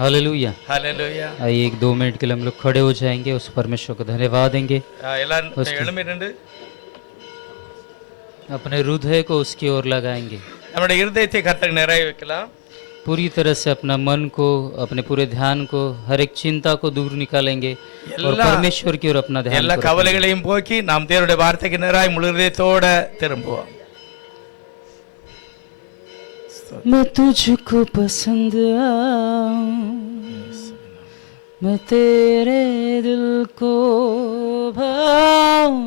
Hallelujah. ஹalleluya. आइए 1-2 minute के लिए हम लोग खड़े हो जाएंगे, उस परमेश्वर को धन्यवाद देंगे। எல்லாரும் उसकी எழும்பி நின்று अपने हृदय को उसकी ओर लगाएंगे, நம்முடைய இருதயத்தை கர்த்தருக்கு நிறைய வைக்கலாம். पूरी तरह से अपना मन को, अपने पूरे ध्यान को, हर एक चिंता को दूर निकालेंगे और எல்லா परमेश्वर की ओर अपना ध्यान எல்லா को रखेंगे। கவலைகளையும் போக்கி நாம் தேவனுடைய வார்த்தைக்கு நேராய் முழு இதயத்தோட திரும்புவோம். मैं तुझको पसंद आऊं, मैं तेरे दिल को भाऊं,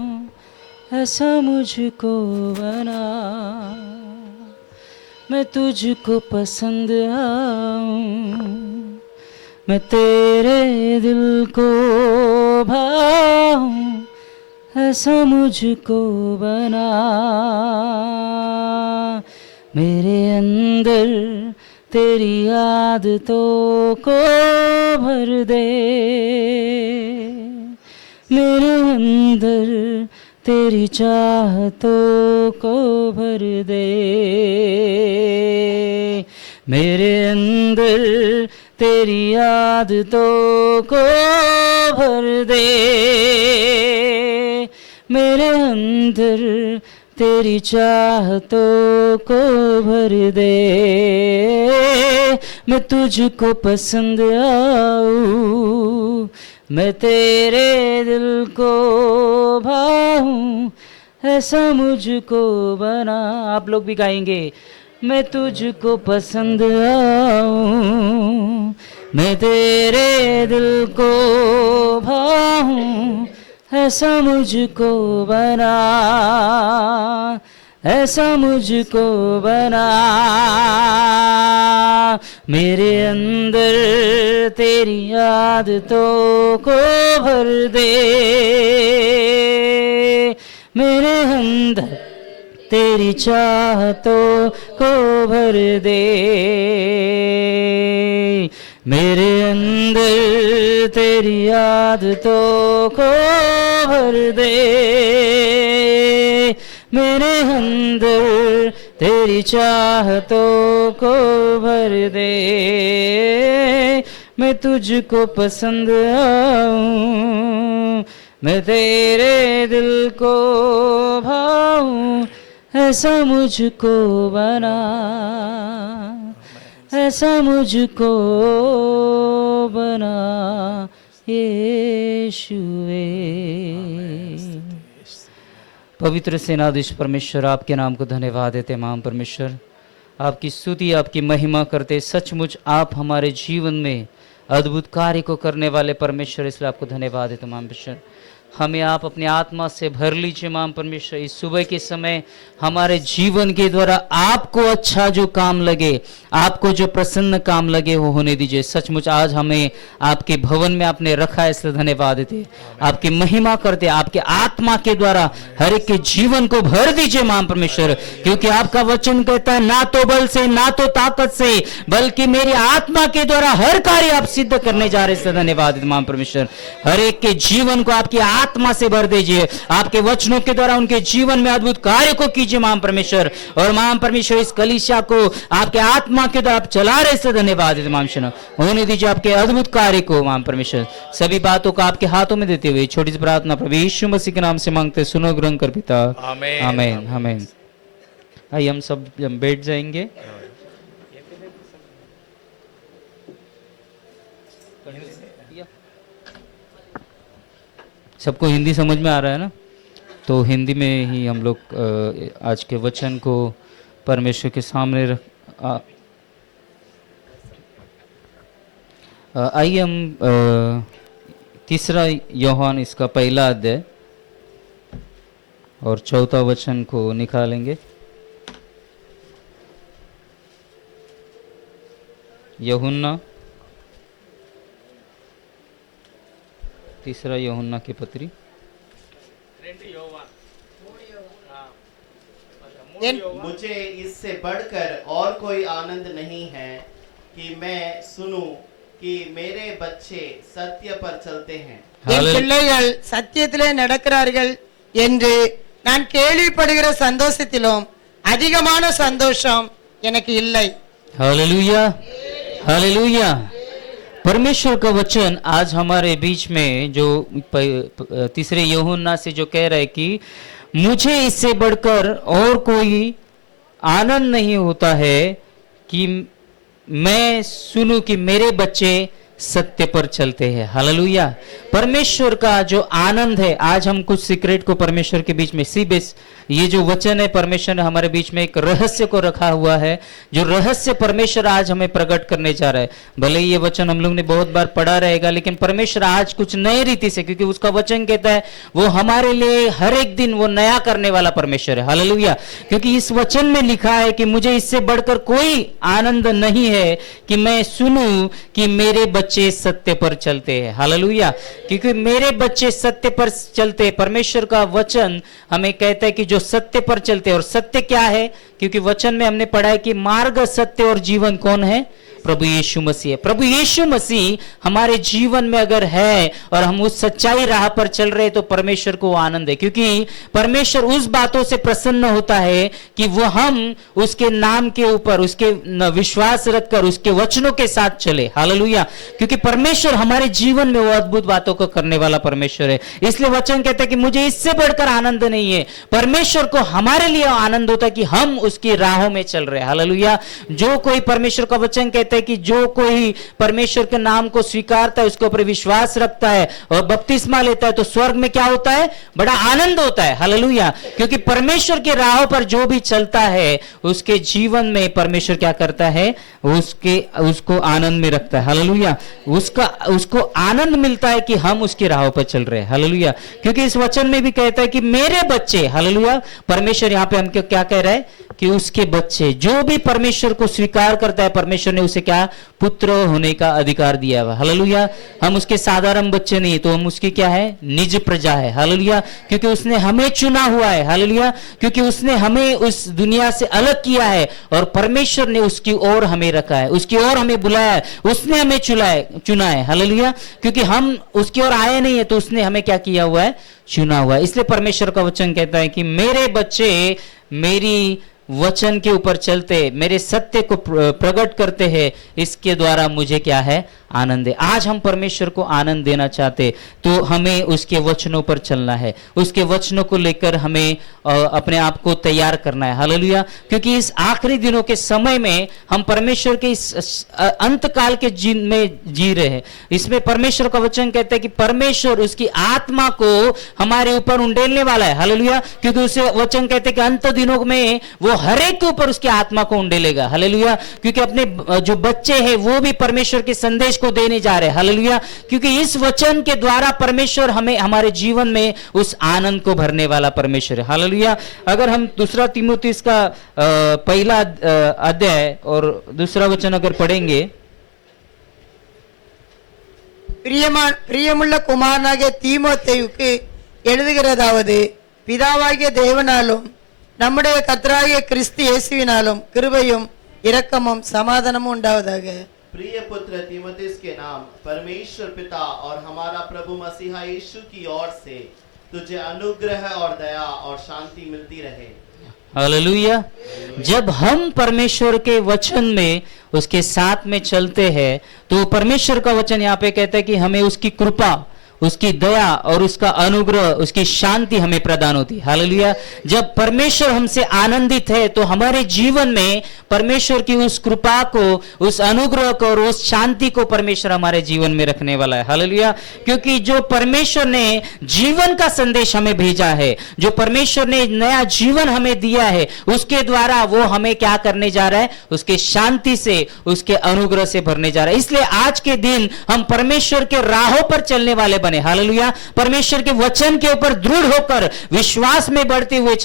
ऐसा मुझको बना। मैं तुझको पसंद आऊं, मैं तेरे दिल को भाऊं, ऐसा मुझको बना। मेरे अंदर तेरी आदतों को भर दे, मेरे अंदर तेरी चाहतों को भर दे, मेरे अंदर तेरी आदतों को भर दे, मेरे अंदर तेरी चाहतों को भर दे। मैं तुझको पसंद आऊं, मैं तेरे दिल को भाऊं, ऐसा मुझको बना। आप लोग भी गाएंगे। मैं तुझको पसंद आऊं, मैं तेरे दिल को भाऊं, ऐसा मुझको बना, ऐसा मुझको बना। मेरे अंदर तेरी आदतों को भर दे, मेरे अंदर तेरी चाहतों को भर दे, मेरे अंदर तेरी आदतों को भर दे, मेरे अंदर तेरी चाहतों को भर दे। मैं तुझको पसंद आऊं, मैं तेरे दिल को भाऊं, ऐसा मुझको बना, ऐसा मुझको बना यीशुवे। पवित्र सेनाधीश परमेश्वर, आपके नाम को धन्यवाद देते महान परमेश्वर, आपकी स्तुति, आपकी महिमा करते। सचमुच आप हमारे जीवन में अद्भुत कार्य को करने वाले परमेश्वर, इसलिए आपको धन्यवाद देते महान परमेश्वर। हमें आप अपनी आत्मा से भर लीजिए महान परमेश्वर। इस सुबह के समय हमारे जीवन के द्वारा आपको अच्छा जो काम लगे, आपको जो प्रसन्न काम लगे वो होने दीजिए। सचमुच आज हमें आपके भवन में आपने रखा है, इसलिए धन्यवाद देते, आपकी महिमा करते। आपके आत्मा के द्वारा हर एक के जीवन को भर दीजिए महान परमेश्वर, क्योंकि आपका वचन कहता है ना तो बल से ना तो ताकत से, बल्कि मेरी आत्मा के द्वारा हर कार्य आप सिद्ध करने जा रहे, इसलिए धन्यवाद देते महान परमेश्वर। हर एक के जीवन को आपकी आत्मा से भर दीजिए, आपके वचनों के द्वारा उनके जीवन में अद्भुत कार्य को कीजिए महान परमेश्वर। और महान परमेश्वर इस कलीसिया को आपके आत्मा के द्वारा आप चला रहे, से धन्यवाद देते महान परमेश्वर। होने दीजिए आपके अद्भुत कार्य को महान परमेश्वर। सभी बातों को आपके हाथों में देते हुए छोटी सी प्रार्थना प्रभु यीशु मसीह के नाम से मांगते, सुनो ग्रहण कर पिता, आमीन आमीन आमीन। आइए हम सब बैठ जाएंगे। सबको हिंदी समझ में आ रहा है ना? तो हिंदी में ही हम लोग आज के वचन को परमेश्वर के सामने आइए हम तीसरा यूहन्ना इसका पहला अध्याय और चौथा वचन को निकालेंगे। यूहन्ना, तीसरा यूहन्ना की पत्री, मुझे इससे बढ़कर और कोई आनंद नहीं है कि मैं सुनूं कि मेरे बच्चे सत्य पर चलते हैं। என் பிள்ளைகள் சத்தியத்திலே நடக்கிறார்கள் என்று நான் கேள்விப்படுகிற சந்தோஷத்திலும் அதிகமான சந்தோஷம் எனக்கு இல்லை. Hallelujah hallelujah. परमेश्वर का वचन आज हमारे बीच में जो तीसरे यूहन्ना से जो कह रहा है कि मुझे इससे बढ़कर और कोई आनंद नहीं होता है कि मैं सुनूं कि मेरे बच्चे सत्य पर चलते हैं। हालेलुया। परमेश्वर का जो आनंद है, आज हम कुछ सीक्रेट को परमेश्वर के बीच में सीबेस, ये जो वचन है परमेश्वर ने हमारे बीच में एक रहस्य को रखा हुआ है, जो रहस्य परमेश्वर आज हमें प्रकट करने जा रहा है। भले ये वचन हम लोग ने बहुत बार पढ़ा रहेगा, लेकिन परमेश्वर आज कुछ नए रीति से, क्योंकि उसका वचन कहता है वो हमारे लिए हर एक दिन वो नया करने वाला परमेश्वर है। हालेलुया। क्योंकि इस वचन में लिखा है कि मुझे इससे बढ़कर कोई आनंद नहीं है कि मैं सुनूं कि मेरे बच्चे सत्य पर चलते हैं। हालेलुया। क्योंकि मेरे बच्चे सत्य पर चलते, परमेश्वर का वचन हमें कहता है कि जो सत्य पर चलते, और सत्य क्या है? क्योंकि वचन में हमने पढ़ा है कि मार्ग, सत्य और जीवन कौन है? प्रभु यीशु मसीह है। प्रभु यीशु मसीह हमारे जीवन में अगर है और हम उस सच्चाई राह पर चल रहे तो परमेश्वर को आनंद है, क्योंकि परमेश्वर उस बातों से प्रसन्न होता है कि वो हम उसके नाम के ऊपर उसके विश्वास रखकर उसके वचनों के साथ चले। हालेलुया। क्योंकि परमेश्वर हमारे जीवन में वो अद्भुत बातों को करने वाला परमेश्वर है। इसलिए वचन कहता है कि मुझे इससे बढ़कर आनंद नहीं है। परमेश्वर को हमारे लिए आनंद होता है कि हम उसकी राहों में चल रहे हैं। हालेलुया। जो कोई परमेश्वर का वचन कहता है कि जो कोई परमेश्वर के नाम को स्वीकारता है, उसके ऊपर विश्वास रखता है और बपतिस्मा लेता है, तो स्वर्ग में क्या होता है? बड़ा आनंद होता है। हालेलुया। क्योंकि परमेश्वर के राहों पर जो भी चलता है उसके जीवन में परमेश्वर क्या करता है? उसको आनंद में रखता है। हालेलुया। उसको आनंद मिलता है कि हम उसकी राहों पर चल रहे हैं। हालेलुया। क्योंकि इस वचन में भी कहता है कि मेरे बच्चे, हालेलुया, परमेश्वर यहां पे हमको क्या कह रहा है? कि उसके बच्चे, जो भी परमेश्वर को स्वीकार करता है, परमेश्वर ने उसे क्या? पुत्र होने का अधिकार दिया हुआ। हालेलुया। हम उसके साधारण बच्चे नहीं, तो हम उसकी क्या है? निज प्रजा है। हालेलुया। क्योंकि उसने हमें चुना हुआ है। हालेलुया। क्योंकि उसने हमें उस दुनिया से अलग किया है और परमेश्वर ने उसकी ओर हमें रखा है, उसकी ओर हमें बुलाया है, उसने हमें चुना है। हालेलुया। क्योंकि हम उसकी ओर आए नहीं है, तो उसने हमें क्या किया हुआ है? चुना हुआ है। इसलिए परमेश्वर का वचन कहता है कि मेरे बच्चे मेरी वचन के ऊपर चलते, मेरे सत्य को प्रकट करते हैं, इसके द्वारा मुझे क्या है? आनंद है। आज हम परमेश्वर को आनंद देना चाहते तो हमें उसके वचनों पर चलना है, उसके वचनों को लेकर हमें अपने आप को तैयार करना है। हालेलुया। क्योंकि इस आखिरी दिनों के समय में हम परमेश्वर के इस अंतकाल के में जी रहे हैं। इसमें परमेश्वर का वचन कहता है कि परमेश्वर उसकी आत्मा को हमारे ऊपर उंडेलने वाला है। हालेलुया। क्योंकि उसे वचन कहते हैं कि अंत दिनों में वो हर एक के ऊपर उसकी आत्मा को उंडेलेगा। हालेलुया। क्योंकि अपने जो बच्चे हैं वो भी परमेश्वर के संदेश को देने जा रहे हैं। हालेलुया। क्योंकि इस वचन के द्वारा परमेश्वर हमें हमारे जीवन में उस आनंद को भरने वाला परमेश्वर है। हालेलुया। अगर हम दूसरा तीमुथियुस का पहला अध्याय और दूसरा वचन अगर पढ़ेंगे, பிரியமுள்ள குமாரனாகிய தீமோத்தேயுக்கு எழுதுகிறதாவது, பிதாவாகிய தேவனாலும் நம்முடைய கர்த்தராகிய கிறிஸ்து இயேசுவினாலும் கிருபையும் இரக்கமும் சமாதானமும் உண்டாவதாக। प्रिय पुत्र तीमुथियुस के नाम परमेश्वर पिता और हमारा प्रभु मसीहा यीशु की ओर से तुझे अनुग्रह और दया और शांति मिलती रहे। हालेलुया। जब हम परमेश्वर के वचन में उसके साथ में चलते हैं तो परमेश्वर का वचन यहाँ पे कहता है कि हमें उसकी कृपा, उसकी दया और उसका अनुग्रह, उसकी शांति हमें प्रदान होती है। हालेलुया। जब परमेश्वर हमसे आनंदित है तो हमारे जीवन में परमेश्वर की उस कृपा को, उस अनुग्रह को और उस शांति को परमेश्वर हमारे जीवन में रखने वाला है। हालेलुया। क्योंकि जो परमेश्वर ने जीवन का संदेश हमें भेजा है, जो परमेश्वर ने नया जीवन हमें दिया है, उसके द्वारा वो हमें क्या करने जा रहा है? उसके शांति से, उसके अनुग्रह से भरने जा रहा है। इसलिए आज के दिन हम परमेश्वर के राहों पर चलने वाले बने। हालेलुया। परमेश्वर के वचन के ऊपर दृढ़ होकर विश्वास में बढ़ते हुए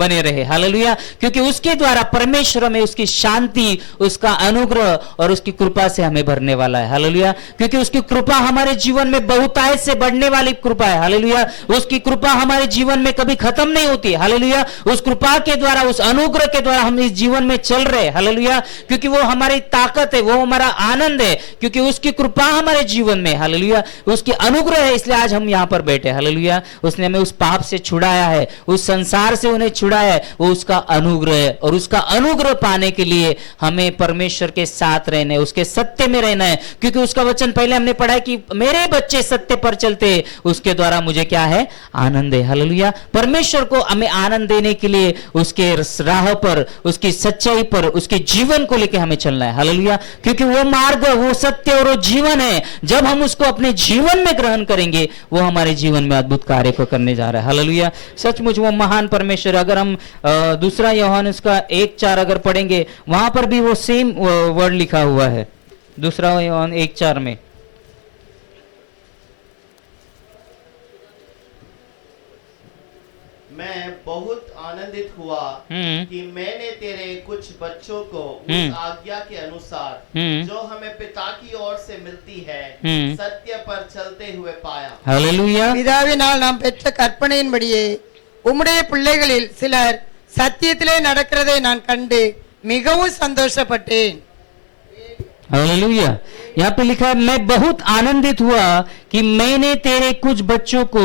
बने रहे। हालेलुया। क्योंकि उसके द्वारा परमेश्वर हमें उसकी शांति, उसका अनुग्रह और उसकी कृपा से हमें भरने वाला है। हालेलुया। क्योंकि उसकी कृपा हमारे जीवन में बहुतायत से बढ़ने वाली कृपा है। हालेलुया। उसकी कृपा हमारे जीवन में कभी खत्म नहीं होती। हालेलुया। उस कृपा के द्वारा, उस अनुग्रह के द्वारा हम इस जीवन में चल रहे। हालेलुया। क्योंकि वो हमारी ताकत है, वो हमारा आनंद है, क्योंकि उसकी कृपा हमारे जीवन में। हालेलुया। उसकी अनुग्रह है इसलिए आज हम यहाँ पर बैठे। हालेलुया। उसने हमें उस पाप से छुड़ाया है, उस संसार से उन्हें छुड़ाया है, वो उसका अनुग्रह है। और उसका अनुग्रह पाने के लिए हमें परमेश्वर के साथ रहना है, उसके सत्य में रहना है, क्योंकि उसका वचन पहले हमने पढ़ा है कि मेरे बच्चे सत्य पर चलते, उसके द्वारा मुझे क्या है? आनंद है। हालेलुया। परमेश्वर को हमें आनंद देने के लिए उसके राह पर, उसकी सच्चाई पर, उसके जीवन को लेकर हमें चलना है। हालेलुया। क्योंकि वो मार्ग, वो सत्य और वो जीवन है। जब हम उसको अपने जीवन में ग्रहण करेंगे, वो हमारे जीवन में अद्भुत कार्य को करने जा रहा है। हालेलुया। सचमुच वो महान परमेश्वर। अगर हम दूसरा यूहन्ना का 1:4 अगर पढ़ेंगे, वहां पर भी वो सेम वर्ड लिखा हुआ है। दूसरा यूहन्ना 1:4 में मैं बहुत आनंदित हुआ कि मैंने तेरे कुछ बच्चों को उस आज्ञा के अनुसार जो हमें पिता की ओर से मिलती है सत्य पर चलते हुए पाया। हालेलुया। பிதாவினால் நாம் பெற்ற கற்பனையின்படியே உம்முடைய பிள்ளைகளில் சிலர் சத்தியத்திலே நடக்கிறதை நான் கண்டு மிகவும் சந்தோஷப்பட்டேன்। हालेलुया। यहाँ पे लिखा है, मैं बहुत आनंदित हुआ कि मैंने तेरे कुछ बच्चों को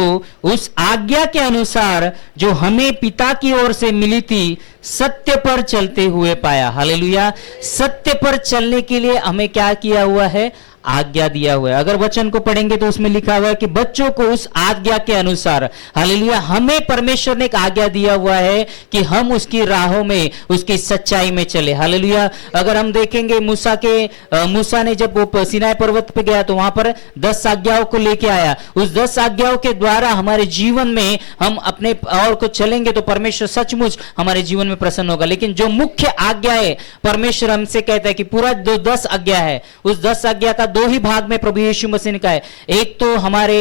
उस आज्ञा के अनुसार जो हमें पिता की ओर से मिली थी सत्य पर चलते हुए पाया। हालेलुया। सत्य पर चलने के लिए हमें क्या किया हुआ है? आज्ञा दिया हुआ है। अगर वचन को पढ़ेंगे तो उसमें लिखा हुआ है कि बच्चों को उस आज्ञा के अनुसार, हालेलुया, हमें परमेश्वर ने एक आज्ञा दिया हुआ है कि हम उसकी राहों में, उसकी सच्चाई में चले। हालेलुया। अगर हम देखेंगे मूसा ने जब वो सिनाई पर्वत पे गया तो वहां पर 10 आज्ञाओं को लेके आया। उस 10 आज्ञाओं के द्वारा हमारे जीवन में हम अपने और को चलेंगे तो परमेश्वर सचमुच हमारे जीवन में प्रसन्न होगा। लेकिन जो मुख्य आज्ञा है, परमेश्वर हमसे कहता है कि पूरा 10 आज्ञा है, उस 10 आज्ञा का 2 ही भाग में प्रभु यीशु मसीह ने कहा है। एक तो हमारे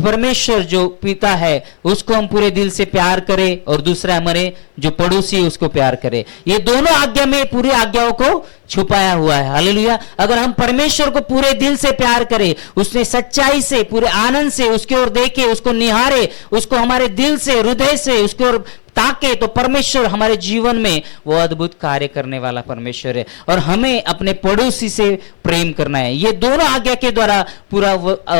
परमेश्वर जो पिता है उसको हम पूरे दिल से प्यार करें, और दूसरा हमारे जो पड़ोसी उसको प्यार करें। ये दोनों आज्ञा में पूरी आज्ञाओं को छुपाया हुआ है। हालेलुया। अगर हम परमेश्वर को पूरे दिल से प्यार करें, उसने सच्चाई से, पूरे आनंद से उसकी ओर देखे, उसको निहारे, उसको हमारे दिल से, हृदय से उसकी ओर ताके, तो परमेश्वर हमारे जीवन में वो अद्भुत कार्य करने वाला परमेश्वर है। और हमें अपने पड़ोसी से प्रेम करना है। ये दोनों आज्ञा के द्वारा पूरा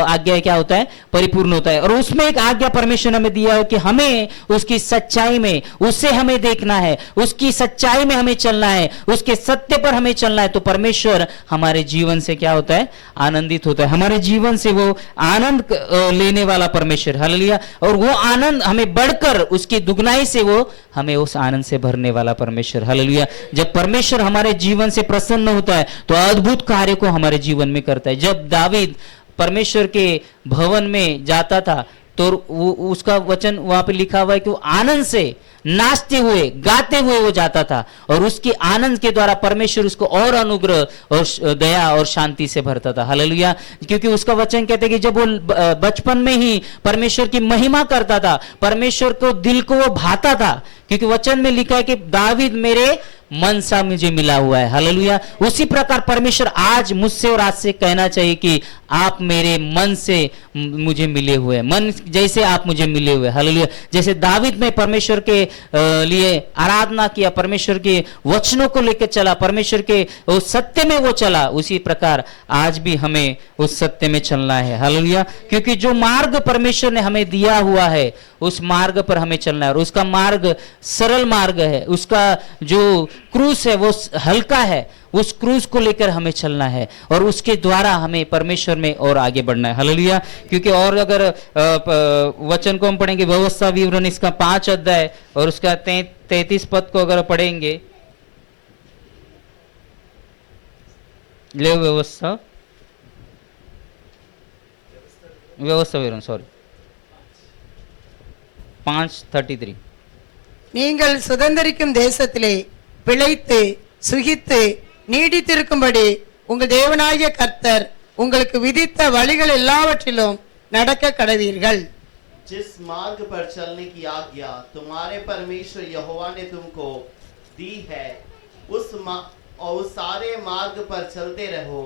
आज्ञा क्या होता है? परिपूर्ण होता है। और उसमें एक आज्ञा परमेश्वर ने हमें दिया है कि हमें उसकी सच्चाई में, उससे हमें देखना है, उसकी सच्चाई में हमें चलना है, उसके सत्य पर हमें चलना है। तो परमेश्वर हमारे जीवन से क्या होता है? आनंदित होता है। हमारे जीवन से वो आनंद लेने वाला परमेश्वर। हालेलुया। और वो आनंद हमें बढ़कर उसकी दुगनाई से वो हमें उस आनंद से भरने वाला परमेश्वर। हालेलुया। जब परमेश्वर हमारे जीवन से प्रसन्न होता है तो अद्भुत कार्य को हमारे जीवन में करता है। जब दावीद परमेश्वर के भवन में जाता था तो उसका वचन वहां पे लिखा हुआ है कि वो आनंद से नाचते हुए, गाते हुए वो जाता था, और उसके आनंद के द्वारा परमेश्वर उसको और अनुग्रह और दया और शांति से भरता था। हालेलुया। क्योंकि उसका वचन कहते हैं कि जब वो बचपन में ही परमेश्वर की महिमा करता था, परमेश्वर को दिल को वो भाता था, क्योंकि वचन में लिखा है कि दावीद मेरे मन सा मुझे मिला हुआ है। हालेलुया। उसी प्रकार परमेश्वर आज मुझसे और आज से कहना चाहिए कि आप मेरे मन से मुझे मिले हुए, मन जैसे आप मुझे मिले हुए। हालेलुया। जैसे दावीद में परमेश्वर के लिए आराधना किया, परमेश्वर के वचनों को लेकर चला, परमेश्वर के उस सत्य में वो चला, उसी प्रकार आज भी हमें उस सत्य में चलना है। हालेलुया। क्योंकि जो मार्ग परमेश्वर ने हमें दिया हुआ है उस मार्ग पर हमें चलना है। और उसका मार्ग सरल मार्ग है, उसका जो क्रूस है वो हल्का है, उस क्रूस को लेकर हमें चलना है और उसके द्वारा हमें परमेश्वर में और आगे बढ़ना है। हालेलुया। क्योंकि और अगर वचन को हम पढ़ेंगे, व्यवस्था विवरण इसका 5 अध्याय और उसका 33 पद को अगर पढ़ेंगे, ले व्यवस्था विवरण 5:33 நீங்கள் சுதந்தரிக்கும் தேசத்திலே பிழைத்து சுகித்து நீடித்திருக்கும்படி உங்கள் தேவனாகிய கர்த்தர் உங்களுக்கு விதித்த வழிகள் எல்லாவற்றிலும் நடக்க கடவீர்கள்। जिस मार्ग पर चलने की आज्ञा तुम्हारे परमेश्वर यहोवा ने तुमको दी है उस सारे मार्ग पर चलते रहो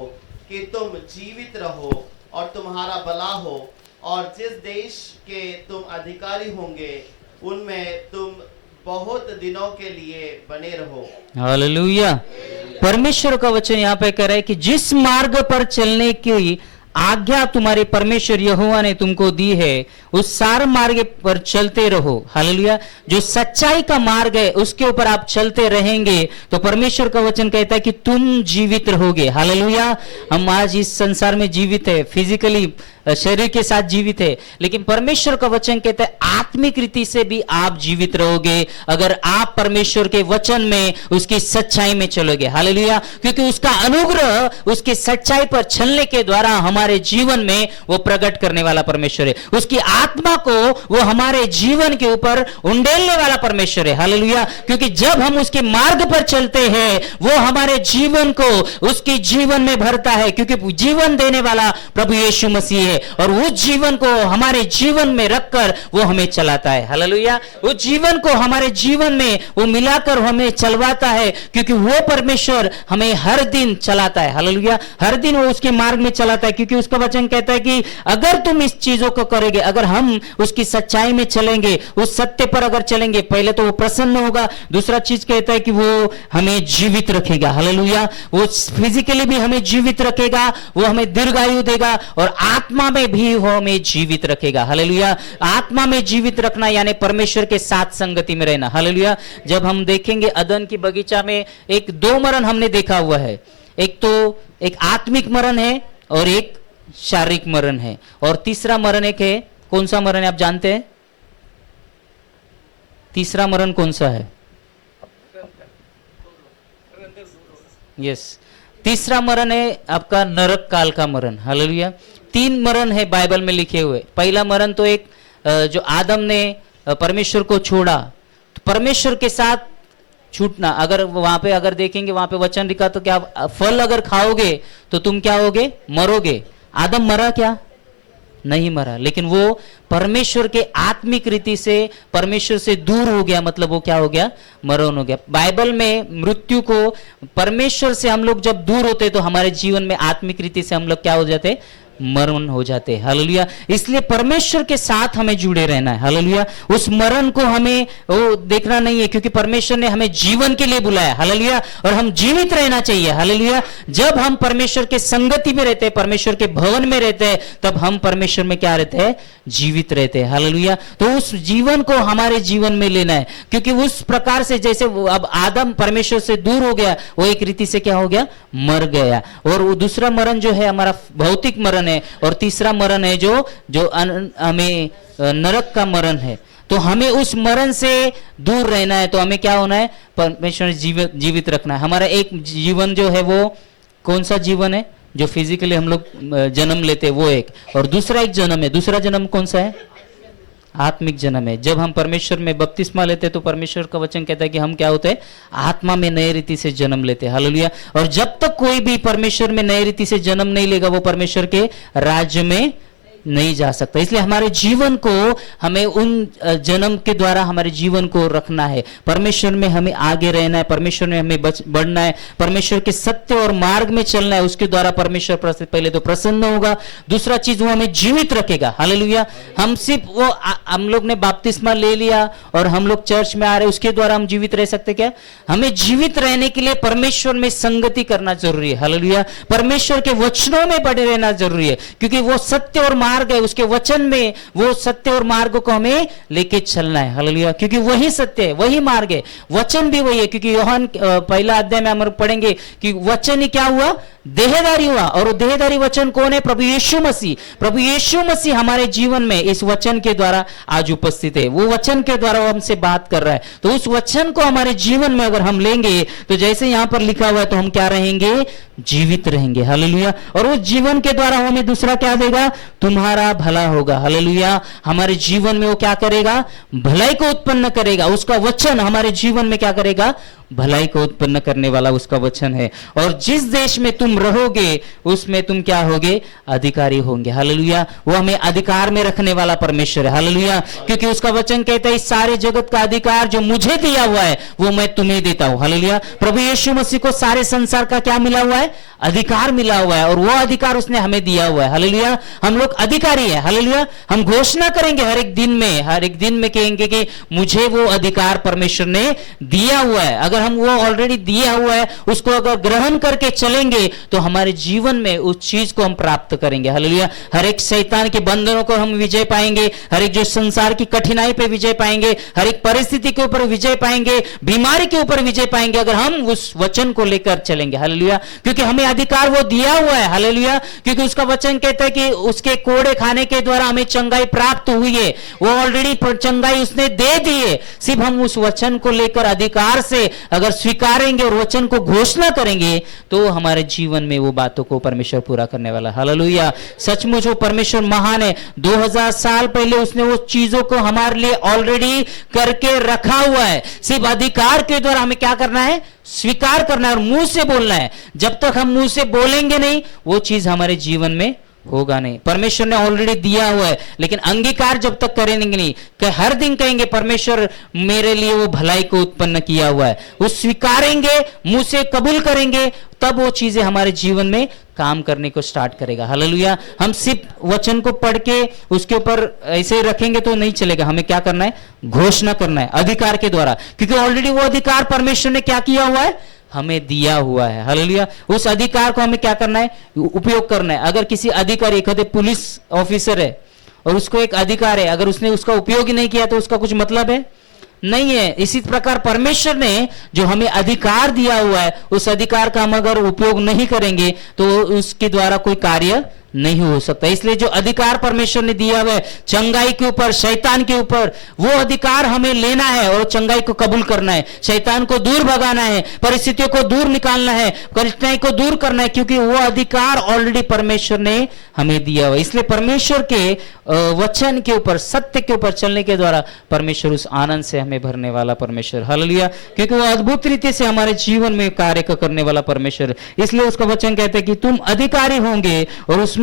कि तुम जीवित रहो और तुम्हारा भला हो, और जिस देश के तुम अधिकारी होंगे उनमें तुम बहुत दिनों के लिए बने रहो। हालेलुया। परमेश्वर का वचन यहाँ पे कह रहा है कि जिस मार्ग पर चलने की आज्ञा तुम्हारे परमेश्वर यहोवा ने तुमको दी है उस सार मार्ग पर चलते रहो। हालेलुया। जो सच्चाई का मार्ग है उसके ऊपर आप चलते रहेंगे तो परमेश्वर का वचन कहता है कि तुम जीवित रहोगे। हालेलुया। हम आज इस संसार में जीवित है, फिजिकली शरीर के साथ जीवित है, लेकिन परमेश्वर का वचन कहता है आत्मिक रीति से भी आप जीवित रहोगे अगर आप परमेश्वर के वचन में उसकी सच्चाई में चलोगे। हालेलुया। क्योंकि उसका अनुग्रह उसकी सच्चाई पर चलने के द्वारा हमारे जीवन में वो प्रकट करने वाला परमेश्वर है। उसकी आत्मा को वो हमारे जीवन के ऊपर उंडेलने वाला परमेश्वर है। हालेलुया। क्योंकि जब हम उसके मार्ग पर चलते हैं वो हमारे जीवन को उसके जीवन में भरता है, क्योंकि जीवन देने वाला प्रभु यीशु मसीह है और उस जीवन को हमारे जीवन में रखकर वो हमें चलाता है। हालेलुया। उस जीवन को हमारे जीवन में वो मिलाकर हमें चलवाता है, क्योंकि वो परमेश्वर हमें हर दिन चलाता है। हालेलुया। हर दिन वो उसके मार्ग में चलाता है, क्योंकि उसका वचन कहता है कि अगर तुम इस चीजों को करोगे, अगर हम उसकी सच्चाई में चलेंगे, उस सत्य पर अगर चलेंगे, पहले तो वो प्रसन्न होगा, दूसरा चीज कहता है कि वो हमें जीवित रखेगा। हालेलुया। वो फिजिकली भी हमें जीवित रखेगा, वो हमें दीर्घायु देगा और आत्मा में भी वो हमें जीवित रखेगा। हालेलुया। आत्मा में जीवित रखना यानी परमेश्वर के साथ संगति में रहना। हालेलुया। जब हम देखेंगे अदन की बगीचा में एक दो मरण हमने देखा हुआ है, एक तो एक आत्मिक मरण है और एक शारीरिक मरण है, और तीसरा मरण एक है, कौन सा मरण है आप जानते हैं? तीसरा मरण कौन सा है? यस, तीसरा मरण है आपका नरक काल का मरण। हालेलुया। तीन मरण है बाइबल में लिखे हुए। पहला मरण तो एक जो आदम ने परमेश्वर को छोड़ा, तो परमेश्वर के साथ छूटना, अगर वहां पे अगर देखेंगे वहां पे वचन लिखा तो क्या फल अगर खाओगे तो तुम क्या होगे? मरोगे। आदम मरा क्या? नहीं मरा, लेकिन वो परमेश्वर के आत्मिक रीति से परमेश्वर से दूर हो गया, मतलब वो क्या हो गया? मरण हो गया। बाइबल में मृत्यु को परमेश्वर से हम लोग जब दूर होते तो हमारे जीवन में आत्मिक रीति से हम लोग क्या हो जाते? मरण हो जाते। हालेलुया। इसलिए परमेश्वर के साथ हमें जुड़े रहना है। हालेलुया। उस मरण को हमें वो देखना नहीं है, क्योंकि परमेश्वर ने हमें जीवन के लिए बुलाया। हालेलुया। और हम जीवित रहना चाहिए। हालेलुया। जब हम परमेश्वर के संगति में रहते हैं, परमेश्वर के भवन में रहते हैं, तब हम परमेश्वर में क्या रहते हैं? जीवित रहते हैं। हालेलुया। तो उस जीवन को हमारे जीवन में लेना है, क्योंकि उस प्रकार से जैसे अब आदम परमेश्वर से दूर हो गया, वो एक रीति से क्या हो गया? मर गया। और वो दूसरा मरण जो है हमारा भौतिक मरण है, और तीसरा मरण है जो हमें नरक का मरण है। तो हमें उस मरण से दूर रहना है, तो हमें क्या होना है? परमेश्वर जीवित रखना है। हमारा एक जीवन जो है वो कौन सा जीवन है? जो फिजिकली हम लोग जन्म लेते हैं वो एक, और दूसरा एक जन्म है। दूसरा जन्म कौन सा है? आत्मिक जन्म है। जब हम परमेश्वर में बपतिस्मा लेते हैं तो परमेश्वर का वचन कहता है कि हम क्या होते हैं? आत्मा में नए रीति से जन्म लेते हैं। हालेलुया। और जब तक कोई भी परमेश्वर में नए रीति से जन्म नहीं लेगा वो परमेश्वर के राज्य में नहीं जा सकता। इसलिए हमारे जीवन को हमें उन जन्म के द्वारा हमारे जीवन को रखना है। परमेश्वर में हमें आगे रहना है, परमेश्वर में हमें बढ़ना है, परमेश्वर के सत्य और मार्ग में चलना है। उसके द्वारा परमेश्वर पहले तो प्रसन्न होगा, दूसरा चीज वो हमें जीवित रखेगा। हालेलुया। हम सिर्फ वो हम लोग ने बपतिस्मा ले लिया और हम लोग चर्च में आ रहे, उसके द्वारा हम जीवित रह सकते क्या? हमें जीवित रहने के लिए परमेश्वर में संगति करना जरूरी है। हालेलुया। परमेश्वर के वचनों में पड़े रहना जरूरी है, क्योंकि वो सत्य और मार्ग है, उसके वचन में वो सत्य और मार्ग को हमें लेके चलना है। हालेलुया। क्योंकि वही सत्य है, वही मार्ग है, वचन भी वही है। क्योंकि यूहन्ना पहला अध्याय में हम पढ़ेंगे कि वचन ही क्या हुआ? देहधारी हुआ। और वो देहधारी वचन कौन है? प्रभु यीशु मसीह। प्रभु यीशु मसीह हमारे जीवन में इस वचन के द्वारा आज उपस्थित है। वो वचन के द्वारा वो हमसे बात कर रहा है। तो उस वचन को हमारे जीवन में अगर हम लेंगे तो जैसे यहां पर लिखा हुआ है, तो हम क्या रहेंगे? जीवित रहेंगे। हालेलुया। और उस जीवन के द्वारा हमें दूसरा क्या देगा? तुम्हारा भला होगा। हालेलुया। हमारे जीवन में वो क्या करेगा? भलाई को उत्पन्न करेगा। उसका वचन हमारे जीवन में क्या करेगा? भलाई को उत्पन्न करने वाला उसका वचन है। और जिस देश में तुम रहोगे उसमें तुम क्या होगे? अधिकारी होंगे। हालेलुया। वो हमें अधिकार में रखने वाला परमेश्वर है। हालेलुया। क्योंकि उसका वचन कहता है इस सारे जगत का अधिकार जो मुझे दिया हुआ है वो मैं तुम्हें देता हूं। हालेलुया। प्रभु यीशु मसीह को सारे संसार का क्या मिला हुआ है? अधिकार मिला हुआ है, और वो अधिकार उसने हमें दिया हुआ है। हालेलुया। हम लोग अधिकारी है। हालेलुया। हम घोषणा करेंगे हर एक दिन में कहेंगे कि मुझे वो अधिकार परमेश्वर ने दिया हुआ है। अगर हम वो ऑलरेडी दिया हुआ है उसको अगर ग्रहण करके चलेंगे तो हमारे जीवन में उस चीज को हम प्राप्त करेंगे। हालेलुया। हर एक शैतान के बंधनों को हम विजय पाएंगे, हर एक जो संसार की कठिनाई पे विजय पाएंगे, हर एक परिस्थिति के ऊपर विजय पाएंगे, बीमारी के ऊपर विजय पाएंगे अगर हम उस वचन को लेकर चलेंगे। हालेलुया। क्योंकि हमें अधिकार वो दिया हुआ है। हालेलुया। क्योंकि उसका वचन कहता है कि उसके कोड़े खाने के द्वारा हमें चंगाई प्राप्त हुई है, वो ऑलरेडी चंगाई उसने दे दी है। सिर्फ हम उस वचन को लेकर अधिकार से अगर स्वीकारेंगे और वचन को घोषणा करेंगे तो हमारे जीवन में वो बातों को परमेश्वर पूरा करने वाला है। हालेलुया। सचमुच वो परमेश्वर महान है। 2000 साल पहले उसने वो चीजों को हमारे लिए ऑलरेडी करके रखा हुआ है। सिर्फ अधिकार के द्वारा हमें क्या करना है? स्वीकार करना है और मुंह से बोलना है। जब तक हम मुंह से बोलेंगे नहीं वो चीज हमारे जीवन में होगा नहीं। परमेश्वर ने ऑलरेडी दिया हुआ है, लेकिन अंगीकार जब तक करेंगे नहीं कि हर दिन कहेंगे परमेश्वर मेरे लिए वो भलाई को उत्पन्न किया हुआ है, वो स्वीकारेंगे, मुंह से कबूल करेंगे, तब वो चीजें हमारे जीवन में काम करने को स्टार्ट करेगा। हालेलुया। हम सिर्फ वचन को पढ़ के उसके ऊपर ऐसे ही रखेंगे तो नहीं चलेगा। हमें क्या करना है? घोषणा करना है अधिकार के द्वारा, क्योंकि ऑलरेडी वो अधिकार परमेश्वर ने क्या किया हुआ है? हमें दिया हुआ है। हालेलुया। उस अधिकार को हमें क्या करना है? उपयोग करना है। अगर किसी अधिकारी, कहते पुलिस ऑफिसर है और उसको एक अधिकार है, अगर उसने उसका उपयोग ही नहीं किया तो उसका कुछ मतलब है? नहीं है। इसी प्रकार परमेश्वर ने जो हमें अधिकार दिया हुआ है उस अधिकार का हम अगर उपयोग नहीं करेंगे तो उसके द्वारा कोई कार्य नहीं हो सकता। इसलिए जो अधिकार परमेश्वर ने दिया हुआ है चंगाई के ऊपर, शैतान के ऊपर, वो अधिकार हमें लेना है और चंगाई को कबूल करना है, शैतान को दूर भगाना है, परिस्थितियों को दूर निकालना है, कठिनाई को दूर करना है, क्योंकि वो अधिकार ऑलरेडी परमेश्वर ने हमें दिया हुआ है। इसलिए परमेश्वर के वचन के ऊपर, सत्य के ऊपर चलने के द्वारा परमेश्वर उस आनंद से हमें भरने वाला परमेश्वर। हालेलुया। क्योंकि वो अद्भुत रीति से हमारे जीवन में कार्य करने वाला परमेश्वर। इसलिए उसका वचन कहते हैं कि तुम अधिकारी होंगे और उसमें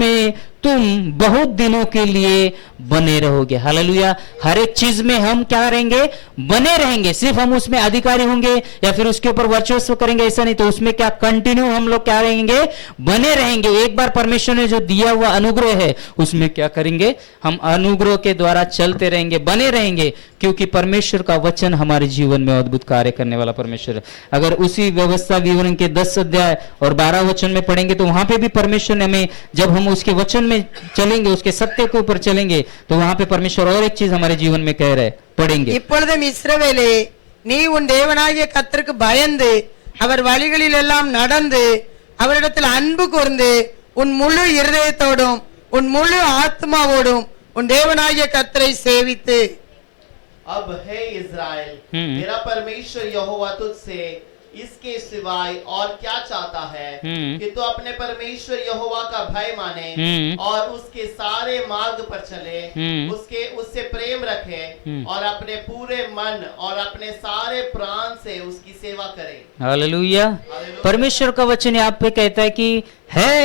तुम बहुत दिनों के लिए बने रहोगे। हालेलुया। हर एक चीज में हम क्या रहेंगे? बने रहेंगे। सिर्फ हम उसमें अधिकारी होंगे या फिर उसके ऊपर वर्चस्व करेंगे ऐसा नहीं, तो उसमें क्या कंटिन्यू हम लोग क्या रहेंगे? बने रहेंगे। एक बार परमेश्वर ने जो दिया हुआ अनुग्रह है उसमें क्या करेंगे? हम अनुग्रह के द्वारा चलते रहेंगे, बने रहेंगे, क्योंकि परमेश्वर का वचन हमारे जीवन में अद्भुत कार्य करने वाला परमेश्वर है। अगर उसी व्यवस्था विवरण के 10 अध्याय और 12 वचन में पढ़ेंगे तो वहां पे भी परमेश्वर ने हमें, जब हम उसके वचन में चलेंगे, उसके सत्य के ऊपर चलेंगे, तो वहां पे परमेश्वर और एक चीज हमारे जीवन में कह रहे, पढ़ेंगे। இப்பொழுதும் இஸ்ரவேலே, நீ உன் தேவனாகிய கர்த்தருக்கு பயந்து அவர் வழிகளில் எல்லாம் நடந்து அவரிடத்தில் அன்பு கூர்ந்து உன் முழு இருதயத்தோடும் உன் முழு ஆத்மாவோடும் உன் தேவனாகிய கர்த்தரை சேவித்து। अब हे इज़राइल, तेरा परमेश्वर यहोवा तुझसे इसके सिवाय और क्या चाहता है कि तू अपने परमेश्वर यहोवा का भय माने और उसके सारे मार्ग पर चले, उससे प्रेम रखे और अपने पूरे मन और अपने सारे प्राण से उसकी सेवा करे। हालेलुया। परमेश्वर का वचन यहाँ पे कहता है कि है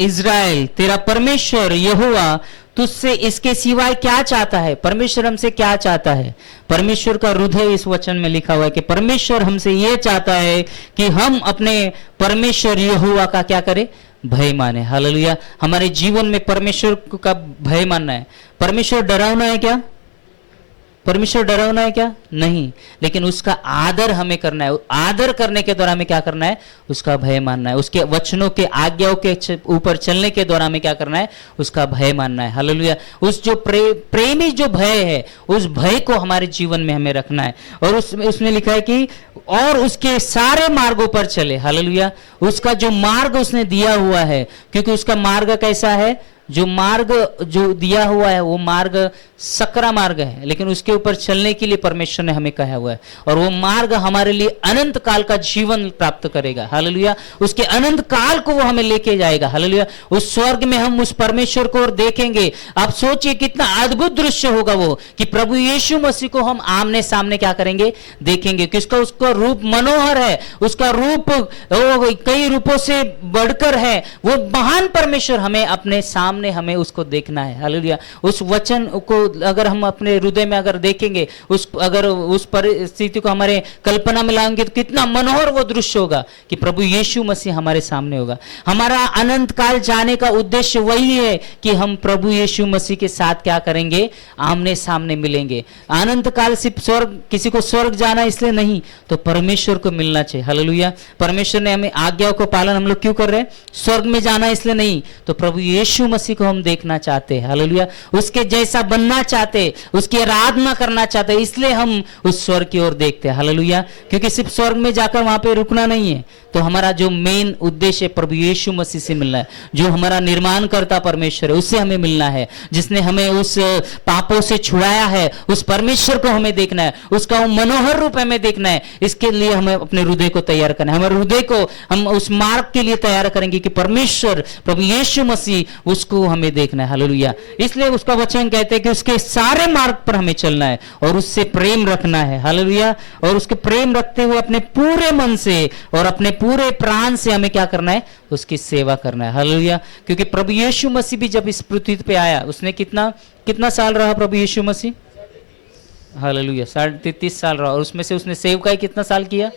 इज़राइल, तेरा परमेश्वर यहोवा तुझसे इसके सिवाय क्या चाहता है? परमेश्वर हमसे क्या चाहता है? परमेश्वर का हृदय इस वचन में लिखा हुआ है कि परमेश्वर हमसे यह चाहता है कि हम अपने परमेश्वर यहोवा का क्या करें? भय माने। हालेलुया। हमारे जीवन में परमेश्वर का भय मानना है। परमेश्वर डरावना है क्या? परमेश्वर डरावना है क्या? नहीं, लेकिन उसका आदर हमें करना है। आदर करने के द्वारा हमें क्या करना है? उसका भय मानना है। उसके वचनों के, आज्ञाओं के ऊपर चलने के द्वारा हमें क्या करना है? उसका भय मानना है। हालेलुया। उस जो प्रेमी जो भय है, उस भय को हमारे जीवन में हमें रखना है। और उसमें लिखा है कि और उसके सारे मार्गों पर चले। हालेलुया। उसका जो मार्ग उसने दिया हुआ है, क्योंकि उसका मार्ग कैसा है? जो मार्ग जो दिया हुआ है वो मार्ग सकरा मार्ग है, लेकिन उसके ऊपर चलने के लिए परमेश्वर ने हमें कहा हुआ है, और वो मार्ग हमारे लिए अनंत काल का जीवन प्राप्त करेगा। हालेलुया। उसके अनंत काल को वो हमें लेके जाएगा। हालेलुया। उस स्वर्ग में हम उस परमेश्वर को और देखेंगे। आप सोचिए कितना अद्भुत दृश्य होगा वो, कि प्रभु यीशु मसीह को हम आमने सामने क्या करेंगे? देखेंगे। कि उसका रूप मनोहर है, उसका रूप कई रूपों से बढ़कर है। वो महान परमेश्वर हमें अपने सामने सामने हमें उसको देखना है। हालेलुया। उस वचन को अगर हम अपने हृदय में अगर देखेंगे, अगर उस परिस्थिति को हमारे कल्पना में लाएंगे तो कितना मनोहर वो दृश्य होगा कि प्रभु यीशु मसीह हमारे सामने होगा। हमारा अनंत काल जाने का उद्देश्य वही है कि हम प्रभु यीशु मसीह के साथ क्या करेंगे, आमने सामने मिलेंगे। अनंत काल सिर्फ स्वर्ग, किसी को स्वर्ग जाना इसलिए नहीं, तो परमेश्वर को मिलना चाहिए। हालेलुया। परमेश्वर ने हमें आज्ञाओं को पालन हम लोग क्यों कर रहे हैं? स्वर्ग में जाना इसलिए नहीं, तो प्रभु यीशु मसीह को हम देखना चाहते हैं। हालेलुया। उसके जैसा बनना चाहते, उसकी आराधना करना चाहते, इसलिए हम उस स्वर्ग की ओर देखते हैं। हालेलुया। क्योंकि सिर्फ स्वर्ग में जाकर वहां पे रुकना नहीं है, तो हमारा जो मेन उद्देश्य है प्रभु यीशु मसीह से मिलना है। जो हमारा निर्माण करता परमेश्वर है, उससे हमें मिलना है। जिसने हमें उस पापों से छुड़ाया है, उस परमेश्वर को हमें देखना है, उसका मनोहर रूप हमें देखना है। इसके लिए हमें अपने हृदय को तैयार करना है। हमारे हृदय को हम उस मार्ग के लिए तैयार करेंगे कि परमेश्वर प्रभु यीशु मसीह, उसको हमें देखना है। हालेलुया। इसलिए उसका वचन कहते हैं कि उसके सारे मार्ग पर हमें चलना है और उससे प्रेम रखना है। हालेलुया। और उसके प्रेम रखते हुए अपने पूरे मन से और अपने पूरे प्राण से हमें क्या करना है, उसकी सेवा करना है। हालेलुया। क्योंकि प्रभु यीशु मसीह भी जब इस पृथ्वी पे आया, उसने कितना साल रहा प्रभु यीशु मसीह? हालेलुया। 33.5 साल रहा, और उसमें से उसने सेवकाई कितना साल किया?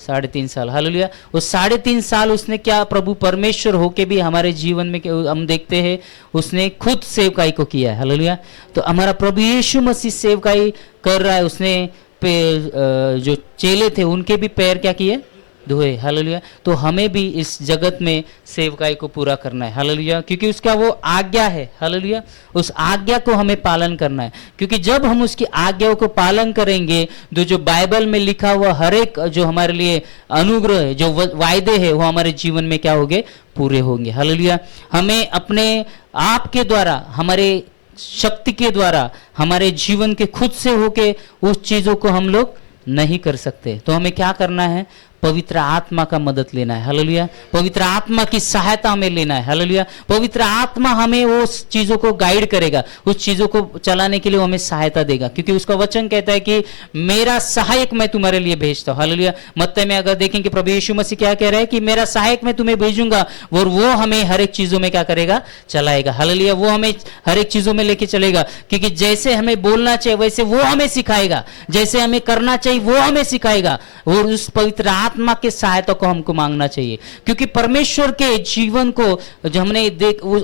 3.5 साल। हालेलुया। उस 3.5 साल उसने क्या, प्रभु परमेश्वर होके भी हमारे जीवन में हम देखते हैं उसने खुद सेवकाई को किया है। हालेलुया। तो हमारा प्रभु यीशु मसीह सेवकाई कर रहा है। उसने जो चेले थे उनके भी पैर क्या किए? धोए। हालेलुया। तो हमें भी इस जगत में सेवकाई को पूरा करना है। हालेलुया। क्योंकि उसका वो आज्ञा है। हालेलुया। उस आज्ञा को हमें पालन करना है, क्योंकि जब हम उसकी आज्ञाओं को पालन करेंगे तो जो बाइबल में लिखा हुआ हर एक जो हमारे लिए अनुग्रह है, जो वायदे हैं, वो हमारे जीवन में क्या होंगे? पूरे होंगे। हालेलुया। हमें अपने आप के द्वारा, हमारे शक्ति के द्वारा, हमारे जीवन के खुद से होके उस चीजों को हम लोग नहीं कर सकते। तो हमें क्या करना है? पवित्र आत्मा का मदद लेना है। हालेलुया। पवित्र आत्मा की सहायता हमें लेना है। हालेलुया। पवित्र आत्मा हमें उस चीजों को गाइड करेगा, उस चीजों को चलाने के लिए वो हमें सहायता देगा, क्योंकि उसका वचन कहता है कि मेरा सहायक मैं तुम्हारे लिए भेजता हूं। हालेलुया। मत्ती में अगर देखेंगे प्रभु यीशु मसीह क्या कह रहा है कि मेरा सहायक मैं तुम्हें भेजूंगा, और वो हमें हर एक चीजों में क्या करेगा? चलाएगा। हालेलुया। वो हमें हर एक चीजों में लेके चलेगा, क्योंकि जैसे हमें बोलना चाहिए वैसे वो हमें सिखाएगा, जैसे हमें करना चाहिए वो हमें सिखाएगा। और उस पवित्र आत्मा के सहायता को हमको मांगना चाहिए, क्योंकि परमेश्वर के जीवन को जो हमने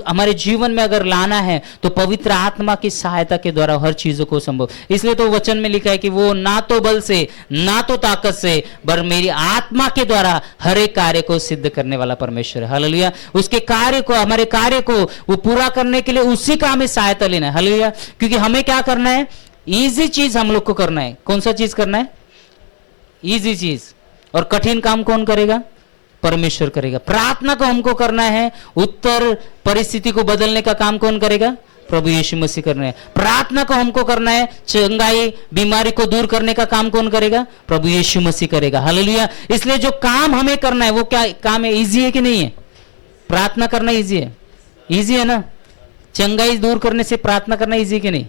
हमारे जीवन में अगर लाना है तो पवित्र आत्मा की सहायता के द्वारा हर चीजों को संभव। इसलिए तो वचन में लिखा है कि वो ना तो बल से ना तो ताकत से, पर मेरी आत्मा के द्वारा हर एक कार्य को सिद्ध करने वाला परमेश्वर है। हालेलुया। उसके कार्य को, हमारे कार्य को वो पूरा करने के लिए उसी का हमें सहायता लेना है। हालेलुया। क्योंकि हमें क्या करना है? इजी चीज हम लोग को करना है। कौन सा चीज करना है? इजी चीज। और कठिन काम कौन करेगा? परमेश्वर करेगा। प्रार्थना को हमको करना है, उत्तर परिस्थिति को बदलने का काम कौन करेगा? प्रभु यीशु मसीह करना है। प्रार्थना को हमको करना है, चंगाई बीमारी को दूर करने का काम कौन करेगा? प्रभु यीशु मसीह करेगा। हालेलुया। इसलिए जो काम हमें करना है वो क्या काम है? इजी है कि नहीं है? प्रार्थना करना इजी है? इजी है ना? चंगाई दूर करने से प्रार्थना करना इजी है कि नहीं?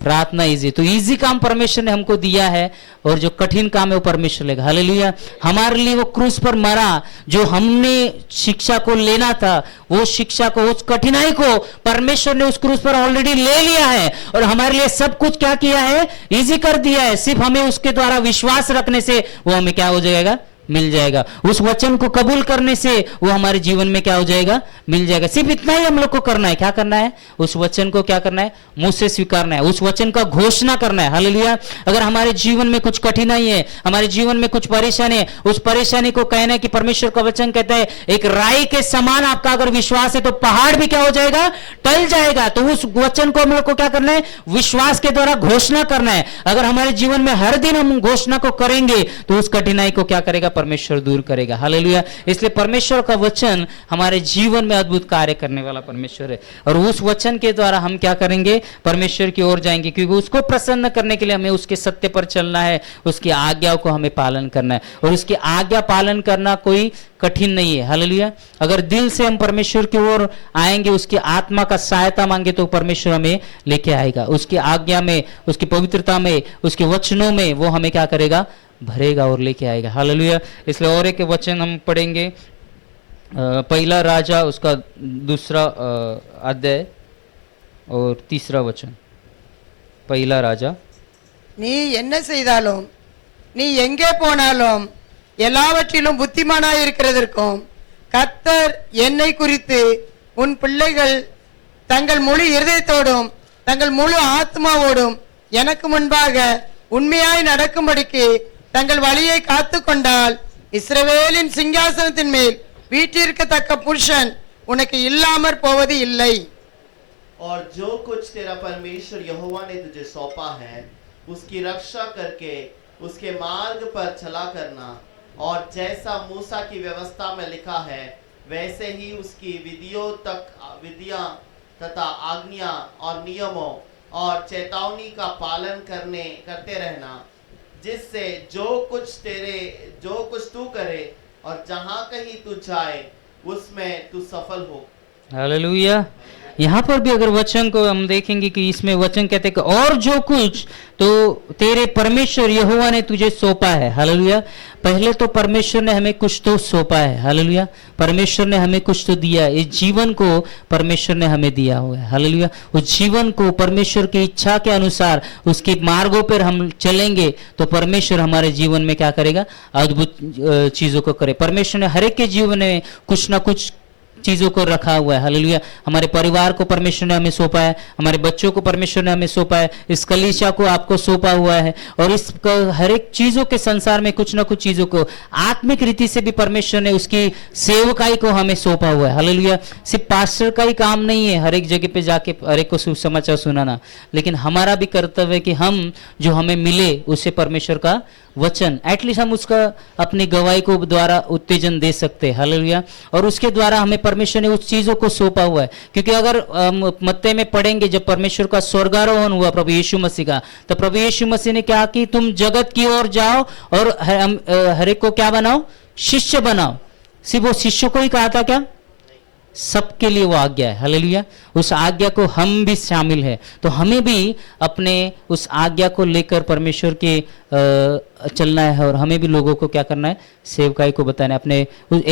प्रार्थना इजी। तो इजी काम परमेश्वर ने हमको दिया है, और जो कठिन काम है वो परमेश्वर लेगा। हालेलुया। हमारे लिए वो क्रूस पर मरा, जो हमने शिक्षा को लेना था, वो शिक्षा को, उस कठिनाई को परमेश्वर ने उस क्रूस पर ऑलरेडी ले लिया है, और हमारे लिए सब कुछ क्या किया है? इजी कर दिया है। सिर्फ हमें उसके द्वारा विश्वास रखने से वो हमें क्या हो जाएगा? मिल जाएगा। उस वचन को कबूल करने से वो हमारे जीवन में क्या हो जाएगा? मिल जाएगा। सिर्फ इतना ही हम लोग को करना है। क्या करना है? उस वचन को क्या करना है? मुंह से स्वीकारना है, उस वचन का घोषणा करना है। हालेलुया। अगर हमारे जीवन में कुछ कठिनाई है, हमारे जीवन में कुछ परेशानी है, उस परेशानी को कहना है कि परमेश्वर का वचन कहता है एक राई के समान आपका अगर विश्वास है तो पहाड़ भी क्या हो जाएगा? टल जाएगा। तो उस वचन को हम लोग को क्या करना है? विश्वास के द्वारा घोषणा करना है। अगर हमारे जीवन में हर दिन हम घोषणा को करेंगे तो उस कठिनाई को क्या करेगा? परमेश्वर दूर करेगा। हालेलुया। इसलिए परमेश्वर का वचन हमारे जीवन में अद्भुत कार्य करने वाला परमेश्वर है, और उस वचन के द्वारा हम क्या करेंगे? परमेश्वर की ओर जाएंगे, क्योंकि उसको प्रसन्न करने के लिए हमें उसके सत्य पर चलना है, उसकी आज्ञाओं को हमें पालन करना है, और उसकी आज्ञा पालन करना कोई कठिन नहीं है। हालेलुया। अगर दिल से हम परमेश्वर की ओर आएंगे, उसकी आत्मा का सहायता मांगे, तो परमेश्वर हमें लेके आएगा। उसकी आज्ञा में, उसकी पवित्रता में, उसके वचनों में वो हमें क्या करेगा? भरेगा और लेके आएगा। हालेलुया। इसलिए और एक वचन हम पढ़ेंगे पहला राजा उसका दूसरा अध्याय और तीसरा वचन। पहला राजा நீ என்ன செய்தாலும் நீ எங்கே போனாலும் எல்லாவற்றிலும் புத்திமானாய் இருக்கிறதற்கும் கர்த்தர் என்னை குறித்து உன் பிள்ளைகள் தங்கள் முழு இருதயத்தோடும் தங்கள் முழு ஆத்மாவோடும் எனக்கு முன்பாக உண்மையாய் நடக்கும்படிக்கு தங்கள் வழியை காத்து கொண்டால் இஸ்ரவேலின் சிங்காசனத்தின் மேல் வீற்றிருக்கத்தக்க புருஷன் உனக்கு இல்லாமற் போவது இல்லை। और जो कुछ तेरा परमेश्वर यहोवा ने तुझे सौंपा है उसकी रक्षा करके उसके मार्ग पर चला करना, और जैसा मूसा की व्यवस्था में लिखा है वैसे ही उसकी विधियां तथा आज्ञा और नियमों और चेतावनी का पालन करते रहना, जिससे जो कुछ तू करे और जहां कहीं तू जाए उसमें तू सफल हो। हालेलुया। यहाँ पर भी अगर वचन को हम देखेंगे कि इसमें वचन कहते हैं कि और जो कुछ तो तेरे परमेश्वर यहोवा ने तुझे सौंपा है। हालेलुया। पहले तो परमेश्वर ने हमें कुछ तो सौंपा है। हालेलुया। परमेश्वर ने हमें कुछ तो दिया है। इस जीवन को परमेश्वर ने हमें दिया हुआ है। हालेलुया। उस जीवन को परमेश्वर की इच्छा के अनुसार उसके मार्गों पर हम चलेंगे तो परमेश्वर हमारे जीवन में क्या करेगा? अद्भुत चीजों को करे। परमेश्वर ने हर एक के जीवन में कुछ ना कुछ चीजों को रखा हुआ है। हालेलुया। हमारे परिवार को परमेश्वर ने हमें सौंपा है, हमारे बच्चों को परमेश्वर ने हमें सौंपा है, इस कलीसिया को आपको सौंपा हुआ है, और इस हर एक चीजों के संसार में कुछ ना कुछ चीजों को आत्मिक रीति से भी परमेश्वर ने उसकी सेवकाई को हमें सौंपा हुआ है। हालेलुया। सिर्फ पास्टर का ही काम नहीं है हर एक जगह पे जाके हर एक को सुसमाचार सुनाना, लेकिन हमारा भी कर्तव्य है कि हम जो हमें मिले उसे परमेश्वर का वचन एटलीस्ट हम उसका अपनी गवाही को द्वारा उत्तेजन दे सकते हैं। हालेलुया। और उसके द्वारा हमें परमेश्वर ने उस चीजों को सौंपा हुआ है, क्योंकि अगर मत्ते में पढ़ेंगे जब परमेश्वर का स्वर्गारोहण हुआ प्रभु यीशु मसीह का, तो प्रभु यीशु मसीह ने कहा कि तुम जगत की ओर जाओ और हर एक को क्या बनाओ? शिष्य बनाओ। सिर्फ वो शिष्य को ही कहा था क्या? सबके लिए वो आज्ञा है। हालेलुया। उस आज्ञा को हम भी शामिल है, तो हमें भी अपने उस आज्ञा को लेकर परमेश्वर के चलना है, और हमें भी लोगों को क्या करना है? सेवकाई को बताना है, अपने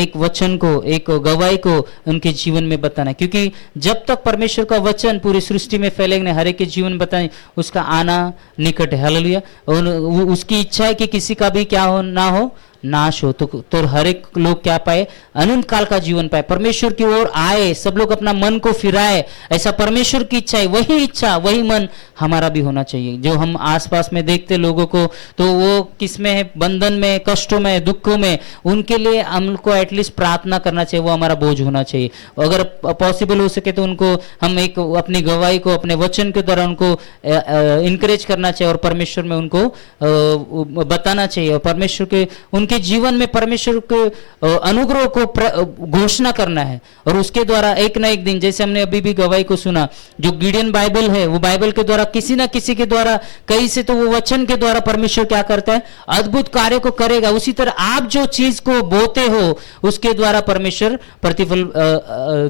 एक वचन को, एक गवाही को उनके जीवन में बताना है, क्योंकि जब तक परमेश्वर का वचन पूरी सृष्टि में फैलेगा, हर एक के जीवन में बताए, उसका आना निकट है। हालेलुया। और उसकी इच्छा है कि किसी का भी क्या हो ना हो, नाश हो, तो हर एक लोग क्या पाए? अनंत काल का जीवन पाए, परमेश्वर की ओर आए, सब लोग अपना मन को फिराए। ऐसा परमेश्वर की इच्छा है, वही इच्छा वही मन हमारा भी होना चाहिए। जो हम आसपास में देखते लोगों को, तो वो किसमें है? बंधन में, कष्टों में, दुखों में, उनके लिए हमको एटलीस्ट प्रार्थना करना चाहिए, वो हमारा बोझ होना चाहिए। अगर पॉसिबल हो सके तो उनको हम एक अपनी गवाही को अपने वचन के द्वारा उनको इनकरेज करना चाहिए, और परमेश्वर में उनको बताना चाहिए, और परमेश्वर के उनके जीवन में परमेश्वर के अनुग्रह को घोषणा करना है। और उसके द्वारा एक ना एक दिन, जैसे हमने अभी भी गवाही को सुना, जो गिडियन बाइबल है, वो बाइबल के द्वारा किसी ना किसी के द्वारा, कहीं से तो वो वचन के द्वारा परमेश्वर क्या करता है? अद्भुत कार्य को करेगा। उसी तरह आप जो चीज को बोते हो उसके द्वारा परमेश्वर प्रतिफल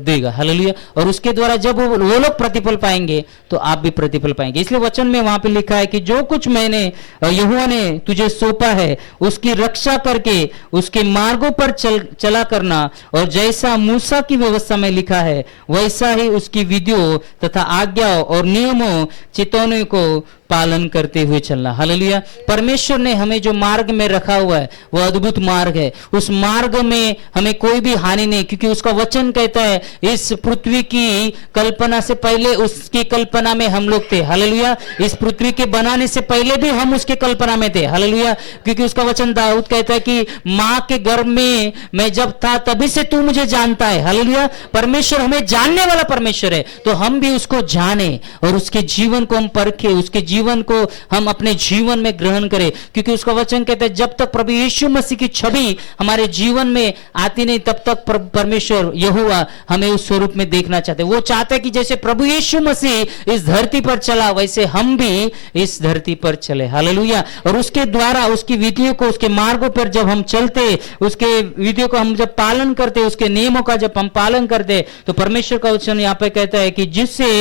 देगा। हालेलुया। और उसके द्वारा जब वो लोग प्रतिफल पाएंगे तो आप भी प्रतिफल पाएंगे। इसलिए वचन में वहां पे लिखा है कि जो कुछ मैंने यहोवा ने तुझे सौंपा है उसकी रक्षा करके उसके मार्गों पर चला करना, और जैसा मूसा की व्यवस्था में लिखा है वैसा ही उसकी विधियों तथा आज्ञाओं और नियमों चेतावनी को पालन करते हुए चलना। हालेलुया। परमेश्वर ने हमें जो मार्ग में रखा हुआ है वो अद्भुत मार्ग है। उस मार्ग में हमें कोई भी हानि नहीं, क्योंकि उसका वचन कहता है इस पृथ्वी की कल्पना से पहले उसकी कल्पना में हम लोग थे। हालेलुया। इस पृथ्वी के बनाने से पहले भी हम उसके कल्पना में थे। हालेलुया। क्योंकि उसका वचन दाऊद कहता है कि मां के गर्भ में मैं जब था तभी से तू मुझे जानता है। हालेलुया। परमेश्वर हमें जानने वाला परमेश्वर है, तो हम भी उसको जाने और उसके जीवन को हम परखे, उसके जीवन को हम अपने जीवन में ग्रहण करें, क्योंकि उसका वचन कहता है जब तक प्रभु यीशु मसीह की छवि हमारे जीवन में आती नहीं तब तक परमेश्वर यहोवा हमें उस स्वरूप में देखना चाहते। वो चाहते हैं कि जैसे प्रभु यीशु मसीह इस धरती पर चला वैसे हम भी इस धरती पर चले। हालेलुया। और उसके द्वारा उसकी विधियों को, उसके मार्गों पर जब हम चलते, उसके विधियों को हम जब पालन करते, उसके नियमों का जब हम पालन करते, तो परमेश्वर का वचन यहाँ पे कहता है कि जिससे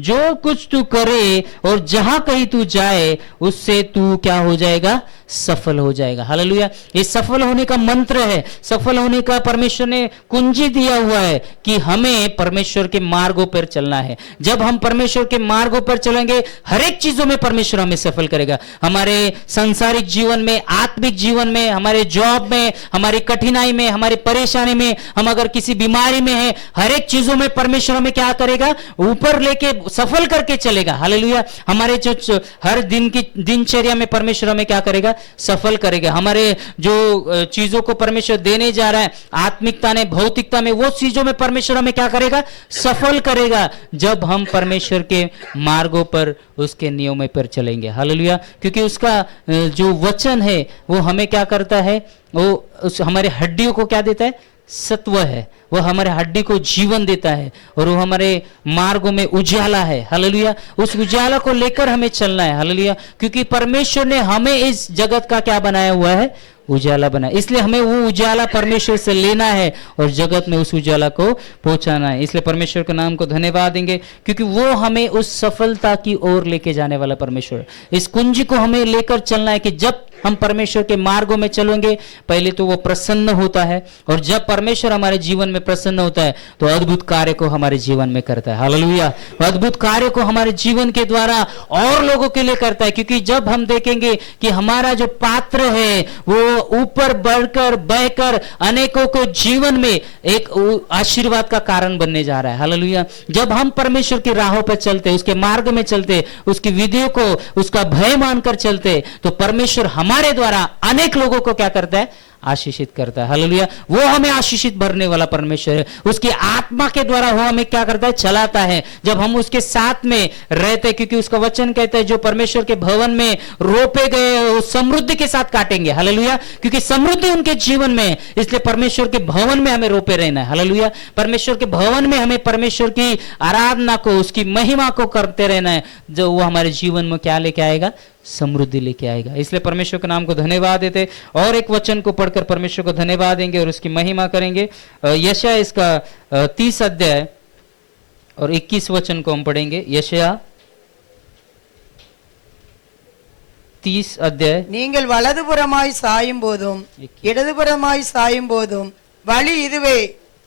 जो कुछ तू करे और जहां कहीं तू जाए उससे तू क्या हो जाएगा, सफल हो जाएगा। हालेलुया। ये सफल होने का मंत्र है, सफल होने का परमेश्वर ने कुंजी दिया हुआ है कि हमें परमेश्वर के मार्गों पर चलना है। जब हम परमेश्वर के मार्गों पर चलेंगे, हर एक चीजों में परमेश्वर हमें सफल करेगा। हमारे सांसारिक जीवन में, आत्मिक जीवन में, हमारे जॉब में, हमारी कठिनाई में, हमारी परेशानी में, हम अगर किसी बीमारी में हैं, हर एक चीजों में परमेश्वर हमें क्या करेगा, ऊपर लेके सफल करके चलेगा। हालेलुया। हमारे जो हर दिन की दिनचर्या में परमेश्वर हमें क्या करेगा, सफल करेगा। हमारे जो चीजों को परमेश्वर देने जा रहा है, आत्मिकता ने, भौतिकता में, वो चीजों में परमेश्वर हमें क्या करेगा, सफल करेगा, जब हम परमेश्वर के मार्गों पर, उसके नियमों पर चलेंगे। हालेलुया। क्योंकि उसका जो वचन है वो हमें क्या करता है, वो उस हमारे हड्डियों को क्या देता है, सत्व है। वो हमारे हड्डी को जीवन देता है और वो हमारे मार्गों में उजाला है। हालेलुया। उस उजाला को लेकर हमें चलना है। हालेलुया। क्योंकि परमेश्वर ने हमें इस जगत का क्या बनाया हुआ है, उजाला बनाया। इसलिए हमें वो उजाला परमेश्वर से लेना है और जगत में उस उजाला को पहुंचाना है। इसलिए परमेश्वर के नाम को धन्यवाद देंगे क्योंकि वो हमें उस सफलता की ओर लेके जाने वाला परमेश्वर। इस कुंजी को हमें लेकर चलना है कि जब हम परमेश्वर के मार्गों में चलेंगे, पहले तो वो प्रसन्न होता है और जब परमेश्वर हमारे जीवन में प्रसन्न होता है तो अद्भुत कार्य को हमारे जीवन में करता है। हालेलुया। अद्भुत कार्य को हमारे जीवन के द्वारा और लोगों के लिए करता है। क्योंकि जब हम देखेंगे कि हमारा जो पात्र है वो ऊपर बढ़कर बहकर अनेकों को जीवन में एक आशीर्वाद का कारण बनने जा रहा है। हालेलुया। जब हम परमेश्वर की राहों पर चलते, उसके मार्ग में चलते, उसकी विधियों को, उसका भय मानकर चलते, तो परमेश्वर हमारे द्वारा अनेक लोगों को क्या करता है, आशीषित करता है। हालेलुया। वो हमें आशीषित भरने वाला परमेश्वर है। उसकी आत्मा के द्वारा वो हमें क्या करता है, चलाता है। जब हम उसके साथ में रहते, क्योंकि उसका वचन कहता है जो परमेश्वर के भवन में रोपे गए वो समृद्धि के साथ काटेंगे। हालेलुया। क्योंकि समृद्धि उनके जीवन में है, इसलिए परमेश्वर के भवन में हमें रोपे रहना है। हालेलुया। परमेश्वर के भवन में हमें परमेश्वर की आराधना को, उसकी महिमा को करते रहना है, जो वो हमारे जीवन में क्या लेके आएगा, समृद्धि लेके आएगा। इसलिए परमेश्वर के नाम को धन्यवाद देते और एक वचन को पढ़कर परमेश्वर को धन्यवाद देंगे और उसकी महिमा करेंगे। यशायाह इसका 30 अध्याय और 21 वचन को हम पढ़ेंगे। यशायाह 30 अध्याय। நீங்கள் வலதுபுறமாய் சாயும் போதும் இடதுபுறமாய் சாயும் போதும் வழி இதுவே,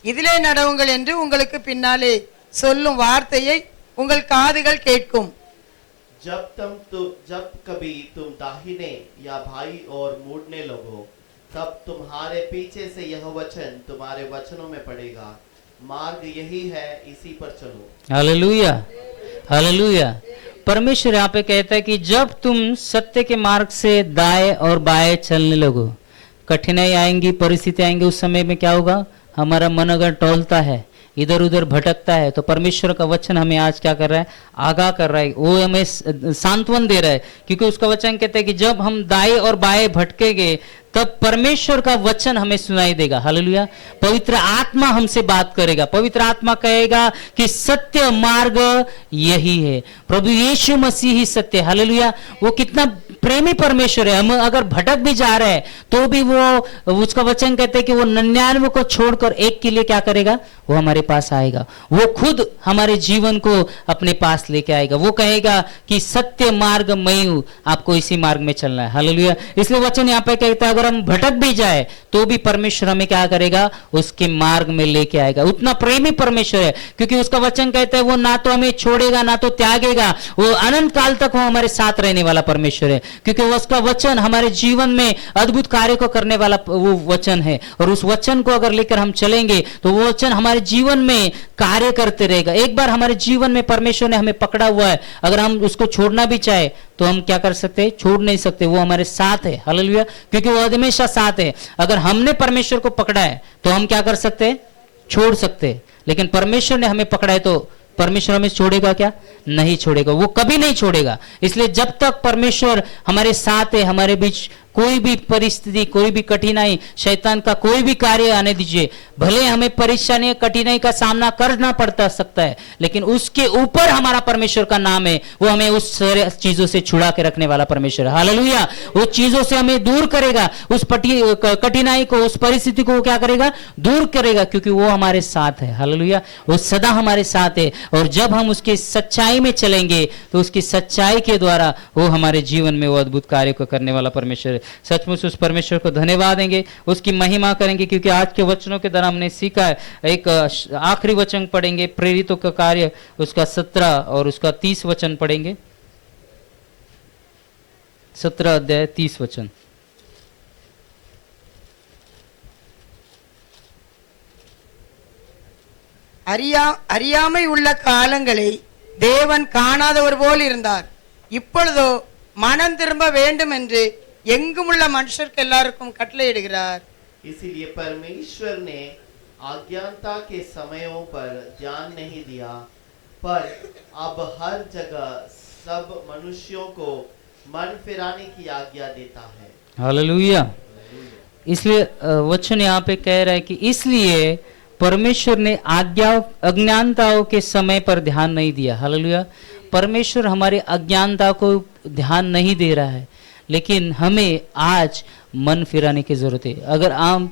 இதிலே நடவுங்கள் என்று உங்களுக்கு பின்னாலே சொல்லும் வார்த்தையை உங்கள் காதுகள் கேட்கும்। जब कभी तुम दाहिने या भाई और मुड़ने लगो, तब तुम्हारे पीछे से यह वचन तुम्हारे वचनों में पड़ेगा, मार्ग यही है, इसी पर चलो। हालेलुया। हालेलुया। परमेश्वर यहाँ पे कहता है कि जब तुम सत्य के मार्ग से दाएं और बाएं चलने लगो, कठिनाई आएंगी, परिस्थिति आएंगी, उस समय में क्या होगा, हमारा मन अगर टोलता है, इधर उधर भटकता है, तो परमेश्वर का वचन हमें आज क्या कर रहा है, आगाह कर रहा है, वो हमें सांत्वन दे रहा है। क्योंकि उसका वचन कहता है कि जब हम दाएं और बाएं भटकेंगे तब परमेश्वर का वचन हमें सुनाई देगा। हालेलुया। पवित्र आत्मा हमसे बात करेगा, पवित्र आत्मा कहेगा कि सत्य मार्ग यही है, प्रभु यीशु मसीह ही सत्य। हालेलुया। वो कितना प्रेमी परमेश्वर है। हम अगर भटक भी जा रहे हैं तो भी वो, उसका वचन कहते हैं कि वो 99 को छोड़कर एक के लिए क्या करेगा, वो हमारे पास आएगा, वो खुद हमारे जीवन को अपने पास लेके आएगा। वो कहेगा कि सत्य मार्ग मैं हूं, आपको इसी मार्ग में चलना है। हालेलुया। इसलिए वचन यहाँ पे कहता है अगर हम भटक भी जाए तो भी परमेश्वर हमें क्या करेगा, उसके मार्ग में लेके आएगा। उतना प्रेमी परमेश्वर है क्योंकि उसका वचन कहता है वो ना तो हमें छोड़ेगा ना तो त्यागेगा, वो अनंत काल तक वो हमारे साथ रहने वाला परमेश्वर है। क्योंकि उसका वचन हमारे जीवन में अद्भुत कार्य को करने वाला वो वचन है और उस वचन को अगर लेकर हम चलेंगे तो वो वचन हमारे जीवन में कार्य करते रहेगा। एक बार हमारे जीवन में परमेश्वर ने हमें पकड़ा हुआ है, अगर हम उसको छोड़ना भी चाहे तो हम क्या कर सकते हैं, छोड़ नहीं सकते, वो हमारे साथ है। हालेलुया। क्योंकि वो हमेशा साथ है। अगर हमने परमेश्वर को पकड़ा है तो हम क्या कर सकते हैं, छोड़ सकते हैं, लेकिन परमेश्वर ने हमें पकड़ा है तो परमेश्वर हमें छोड़ेगा क्या, नहीं छोड़ेगा, वो कभी नहीं छोड़ेगा। इसलिए जब तक परमेश्वर हमारे साथ है, हमारे बीच कोई भी परिस्थिति, कोई भी कठिनाई, शैतान का कोई भी कार्य आने दीजिए, भले हमें परेशानी कठिनाई का सामना करना पड़ता सकता है, लेकिन उसके ऊपर हमारा परमेश्वर का नाम है। वो हमें उस सारे चीजों से छुड़ा के रखने वाला परमेश्वर है। हालेलुया। वो चीजों से हमें दूर करेगा, उस कठिनाई को, उस परिस्थिति को क्या करेगा? दूर करेगा, क्योंकि वो हमारे साथ है। हालेलुया। वो सदा हमारे साथ है, और जब हम उसकी सच्चाई में चलेंगे तो उसकी सच्चाई के द्वारा वो हमारे जीवन में वो अद्भुत कार्य को करने वाला परमेश्वर है। सचमुच उस परमेश्वर को धन्यवाद देंगे, उसकी महिमा करेंगे, क्योंकि आज के वचनों के द्वारा हमने सीखा है। एक आखिरी वचन पढ़ेंगे, प्रेरितों का कार्य उसका 17 और उसका 30 वचन पढ़ेंगे। 17 अध्याय 30 वचन। அறியாமை உள்ள காலங்களை தேவன் காணாதவர் போல் இருந்தார். இப்பொழுதோ மனம் திரும்ப வேண்டும் என்று எங்குமுள்ள மனுஷருக்கு எல்லாருக்கும் கட்டளையிடுகிறார். इसीलिए परमेश्वर ने अज्ञानता के समयों पर ध्यान नहीं दिया, पर अब हर जगह सब मनुष्यों को मन फिराने की आज्ञा देता है। हालेलुया। इसलिए वचन यहाँ पे कह रहा है कि इसलिए परमेश्वर ने अज्ञानताओं के समय पर ध्यान नहीं दिया। हालेलुया। परमेश्वर हमारे अज्ञानता को ध्यान नहीं दे रहा है, लेकिन हमें आज मन फिराने की जरूरत है। अगर आप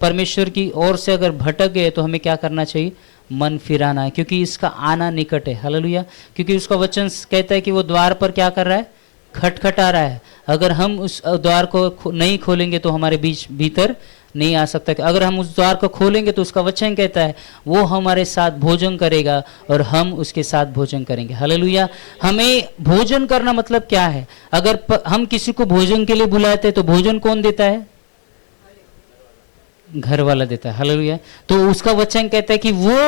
परमेश्वर की ओर से अगर भटक गए तो हमें क्या करना चाहिए? मन फिराना है, क्योंकि इसका आना निकट है। हालेलुया। क्योंकि उसका वचन कहता है कि वो द्वार पर क्या कर रहा है? खटखटा रहा है। अगर हम उस द्वार को नहीं खोलेंगे तो हमारे भीतर नहीं आ सकता। अगर हम उस द्वार को खोलेंगे तो उसका वचन कहता है वो हमारे साथ भोजन करेगा और हम उसके साथ भोजन करेंगे। हालेलुया। हमें भोजन करना मतलब क्या है? अगर हम किसी को भोजन के लिए बुलाते हैं तो भोजन कौन देता है? घर वाला देता है। हालेलुया। तो उसका वचन कहता है कि वो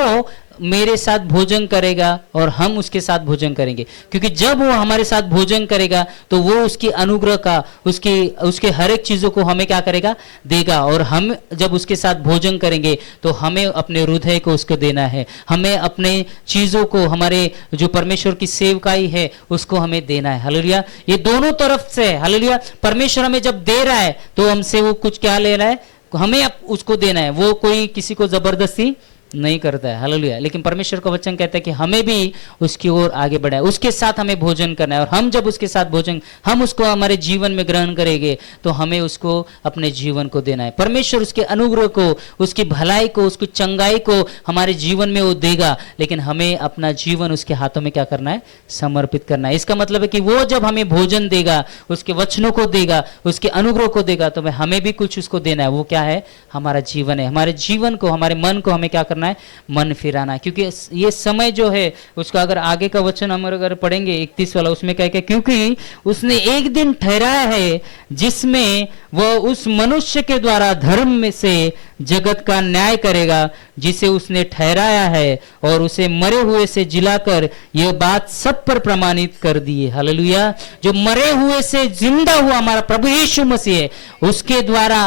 मेरे साथ भोजन करेगा और हम उसके साथ भोजन करेंगे, क्योंकि जब वो हमारे साथ भोजन करेगा तो वो उसकी अनुग्रह का, उसके हर एक चीजों को हमें क्या करेगा? देगा। और हम जब उसके साथ भोजन करेंगे तो हमें अपने हृदय को उसको देना है, हमें अपने चीजों को, हमारे जो परमेश्वर की सेवकाई है उसको हमें देना है। हालेलुया। ये दोनों तरफ से है। हालेलुया। परमेश्वर हमें जब दे रहा है तो हमसे वो कुछ क्या ले रहा है? हमें उसको देना है। वो कोई किसी को जबरदस्ती नहीं करता है। हालेलुया। लेकिन परमेश्वर का वचन कहता है कि हमें भी उसकी ओर आगे बढ़ना है, उसके साथ हमें भोजन करना है। और हम जब उसके साथ भोजन, हम उसको हमारे जीवन में ग्रहण करेंगे तो हमें उसको अपने जीवन को देना है। परमेश्वर उसके अनुग्रह को, उसकी भलाई को, उसकी चंगाई को हमारे जीवन में वो देगा, लेकिन हमें अपना जीवन उसके हाथों में क्या करना है? समर्पित करना है। इसका मतलब है कि वो जब हमें भोजन देगा, उसके वचनों को देगा, उसके अनुग्रह को देगा, तो हमें भी कुछ उसको देना है। वो क्या है? हमारा जीवन है। हमारे जीवन को, हमारे मन को हमें क्या करना है? मन फिराना। क्योंकि ये समय जो है उसका अगर आगे का वचन हम अगर पढ़ेंगे 31 वाला, उसमें क्या है? क्योंकि उसने एक दिन ठहराया है जिसमें वह उस मनुष्य के द्वारा धर्म में से जगत का न्याय करेगा जिसे उसने ठहराया है, और उसे मरे हुए से जिलाकर यह बात सब पर प्रमाणित कर दी है। हालेलुया। जो मरे हुए से जिंदा हुआ हमारा प्रभु यीशु मसीह है, उसके द्वारा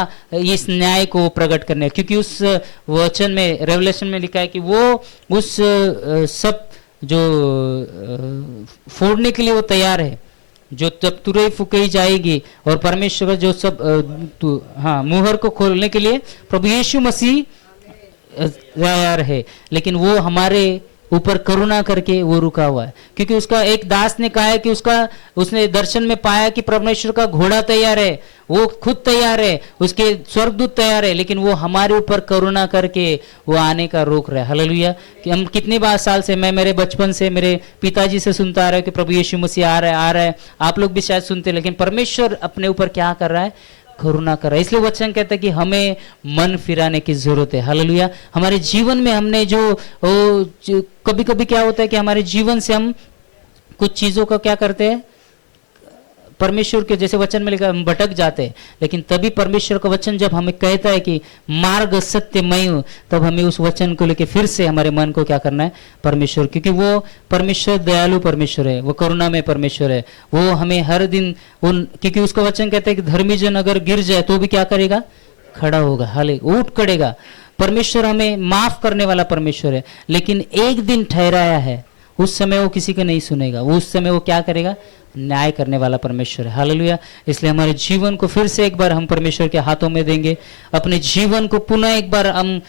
इस न्याय को प्रकट करने, क्योंकि उस वचन में, रेवलेशन में लिखा है कि वो उस सब जो फोड़ने के लिए वो तैयार है, जो तब तुरई फूकी जाएगी, और परमेश्वर जो सब मुहर को खोलने के लिए प्रभु यीशु मसीह तैयार है। लेकिन वो हमारे ऊपर करुणा करके वो रुका हुआ है, क्योंकि उसका एक दास ने कहा है कि उसने दर्शन में पाया कि परमेश्वर का घोड़ा तैयार है, वो खुद तैयार है, उसके स्वर्गदूत तैयार है, लेकिन वो हमारे ऊपर करुणा करके वो आने का रोक रहा है। हालेलुया। कि हम कितनी बार साल से, मैं मेरे बचपन से मेरे पिताजी से सुनता आ रहा है कि प्रभु यीशु मसीह आ रहा है। आप लोग भी शायद सुनते, लेकिन परमेश्वर अपने ऊपर क्या कर रहा है? करुणा कर रहा है। इसलिए वचन कहता है कि हमें मन फिराने की जरूरत है। हालेलुया। हमारे जीवन में हमने जो कभी कभी क्या होता है कि हमारे जीवन से हम कुछ चीजों का क्या करते हैं? परमेश्वर के, जैसे वचन में लिखा, हम भटक जाते हैं, लेकिन तभी परमेश्वर का वचन जब हमें कहता है कि मार्ग सत्य मैं हूं, तब हमें उस वचन को लेके फिर से हमारे मन को क्या करना है? परमेश्वर, क्योंकि वो परमेश्वर दयालु परमेश्वर है, वो करुणा में परमेश्वर है। वो हमें हर दिन क्योंकि उसका वचन कहता है कि धर्मी जन अगर गिर जाए तो भी क्या करेगा? खड़ा होगा। हाले उठ खड़ेगा। परमेश्वर हमें माफ करने वाला परमेश्वर है, लेकिन एक दिन ठहराया है, उस समय वो किसी को नहीं सुनेगा। वो उस समय वो क्या करेगा? न्याय करने वाला परमेश्वर है। हालेलुया। इसलिए हमारे जीवन को फिर से एक बार हम परमेश्वर के हाथों में देंगे, अपने जीवन को पुनः एक बार हम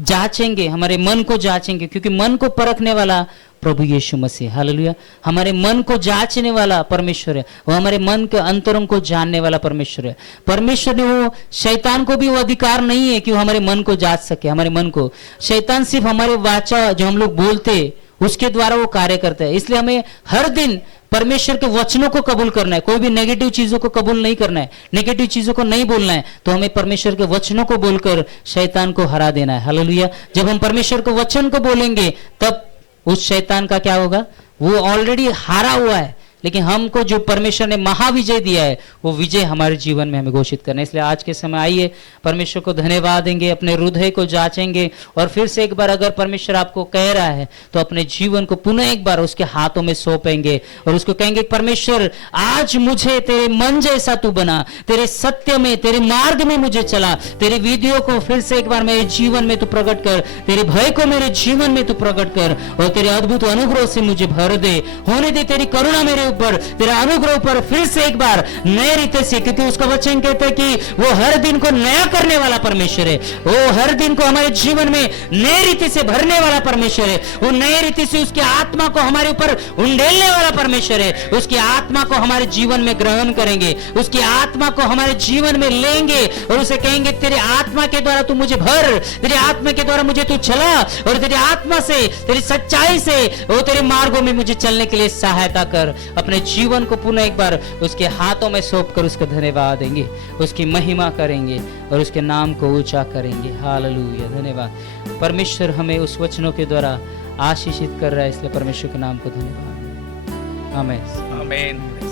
जांचेंगे, हमारे मन को जांचेंगे, क्योंकि मन को परखने वाला प्रभु यीशु मसीह। हालेलुया। हमारे मन को जांचने वाला परमेश्वर है, वो हमारे मन के अंतरों को जानने वाला परमेश्वर है। परमेश्वर ने वो शैतान को भी वो अधिकार नहीं है कि वो हमारे मन को जांच सके, हमारे मन को। शैतान सिर्फ हमारे वाचा जो हम लोग बोलते उसके द्वारा वो कार्य करता है। इसलिए हमें हर दिन परमेश्वर के वचनों को कबूल करना है, कोई भी नेगेटिव चीजों को कबूल नहीं करना है, नेगेटिव चीजों को नहीं बोलना है। तो हमें परमेश्वर के वचनों को बोलकर शैतान को हरा देना है। हालेलुया। जब हम परमेश्वर के वचन को बोलेंगे तब उस शैतान का क्या होगा, वो ऑलरेडी हारा हुआ है, लेकिन हमको जो परमेश्वर ने महाविजय दिया है वो विजय हमारे जीवन में हमें घोषित करना है। इसलिए आज के समय आइए परमेश्वर को धन्यवाद देंगे, अपने हृदय को जांचेंगे और फिर से एक बार अगर परमेश्वर आपको कह रहा है तो अपने जीवन को पुनः एक बार उसके हाथों में सौंपेंगे और उसको कहेंगे, परमेश्वर आज मुझे तेरे मन जैसा तू बना, तेरे सत्य में, तेरे मार्ग में मुझे चला, तेरे विधियों को फिर से एक बार मेरे जीवन में तू प्रकट कर, तेरे भय को मेरे जीवन में तू प्रकट कर और तेरे अद्भुत अनुग्रह से मुझे भर दे, होने दे तेरी करुणा मेरे ऊपर, तेरा अनुग्रह ऊपर फिर से एक बार नए रीति से, क्योंकि उसका वचन कहता है कि वो हर दिन को नया करने वाला परमेश्वर है, वो हर दिन को हमारे जीवन में नए रीति से भरने वाला परमेश्वर है, वो नए रीति से उसकी आत्मा को हमारे ऊपर उंडेलने वाला परमेश्वर है। उसकी आत्मा को हमारे जीवन में ग्रहण करेंगे, उसकी आत्मा को हमारे जीवन में लेंगे और उसे कहेंगे, तेरे आत्मा के द्वारा तू मुझे भर, तेरे आत्मा के द्वारा मुझे तू चला और तेरी आत्मा से, तेरी सच्चाई से वो तेरे मार्गों में मुझे चलने के लिए सहायता कर। अपने जीवन को पुनः एक बार उसके हाथों में सौंप कर उसको धन्यवाद देंगे, उसकी महिमा करेंगे और उसके नाम को ऊंचा करेंगे। हालेलुया। धन्यवाद। परमेश्वर हमें उस वचनों के द्वारा आशीषित कर रहा है, इसलिए परमेश्वर के नाम को धन्यवाद। आमीन। आमीन।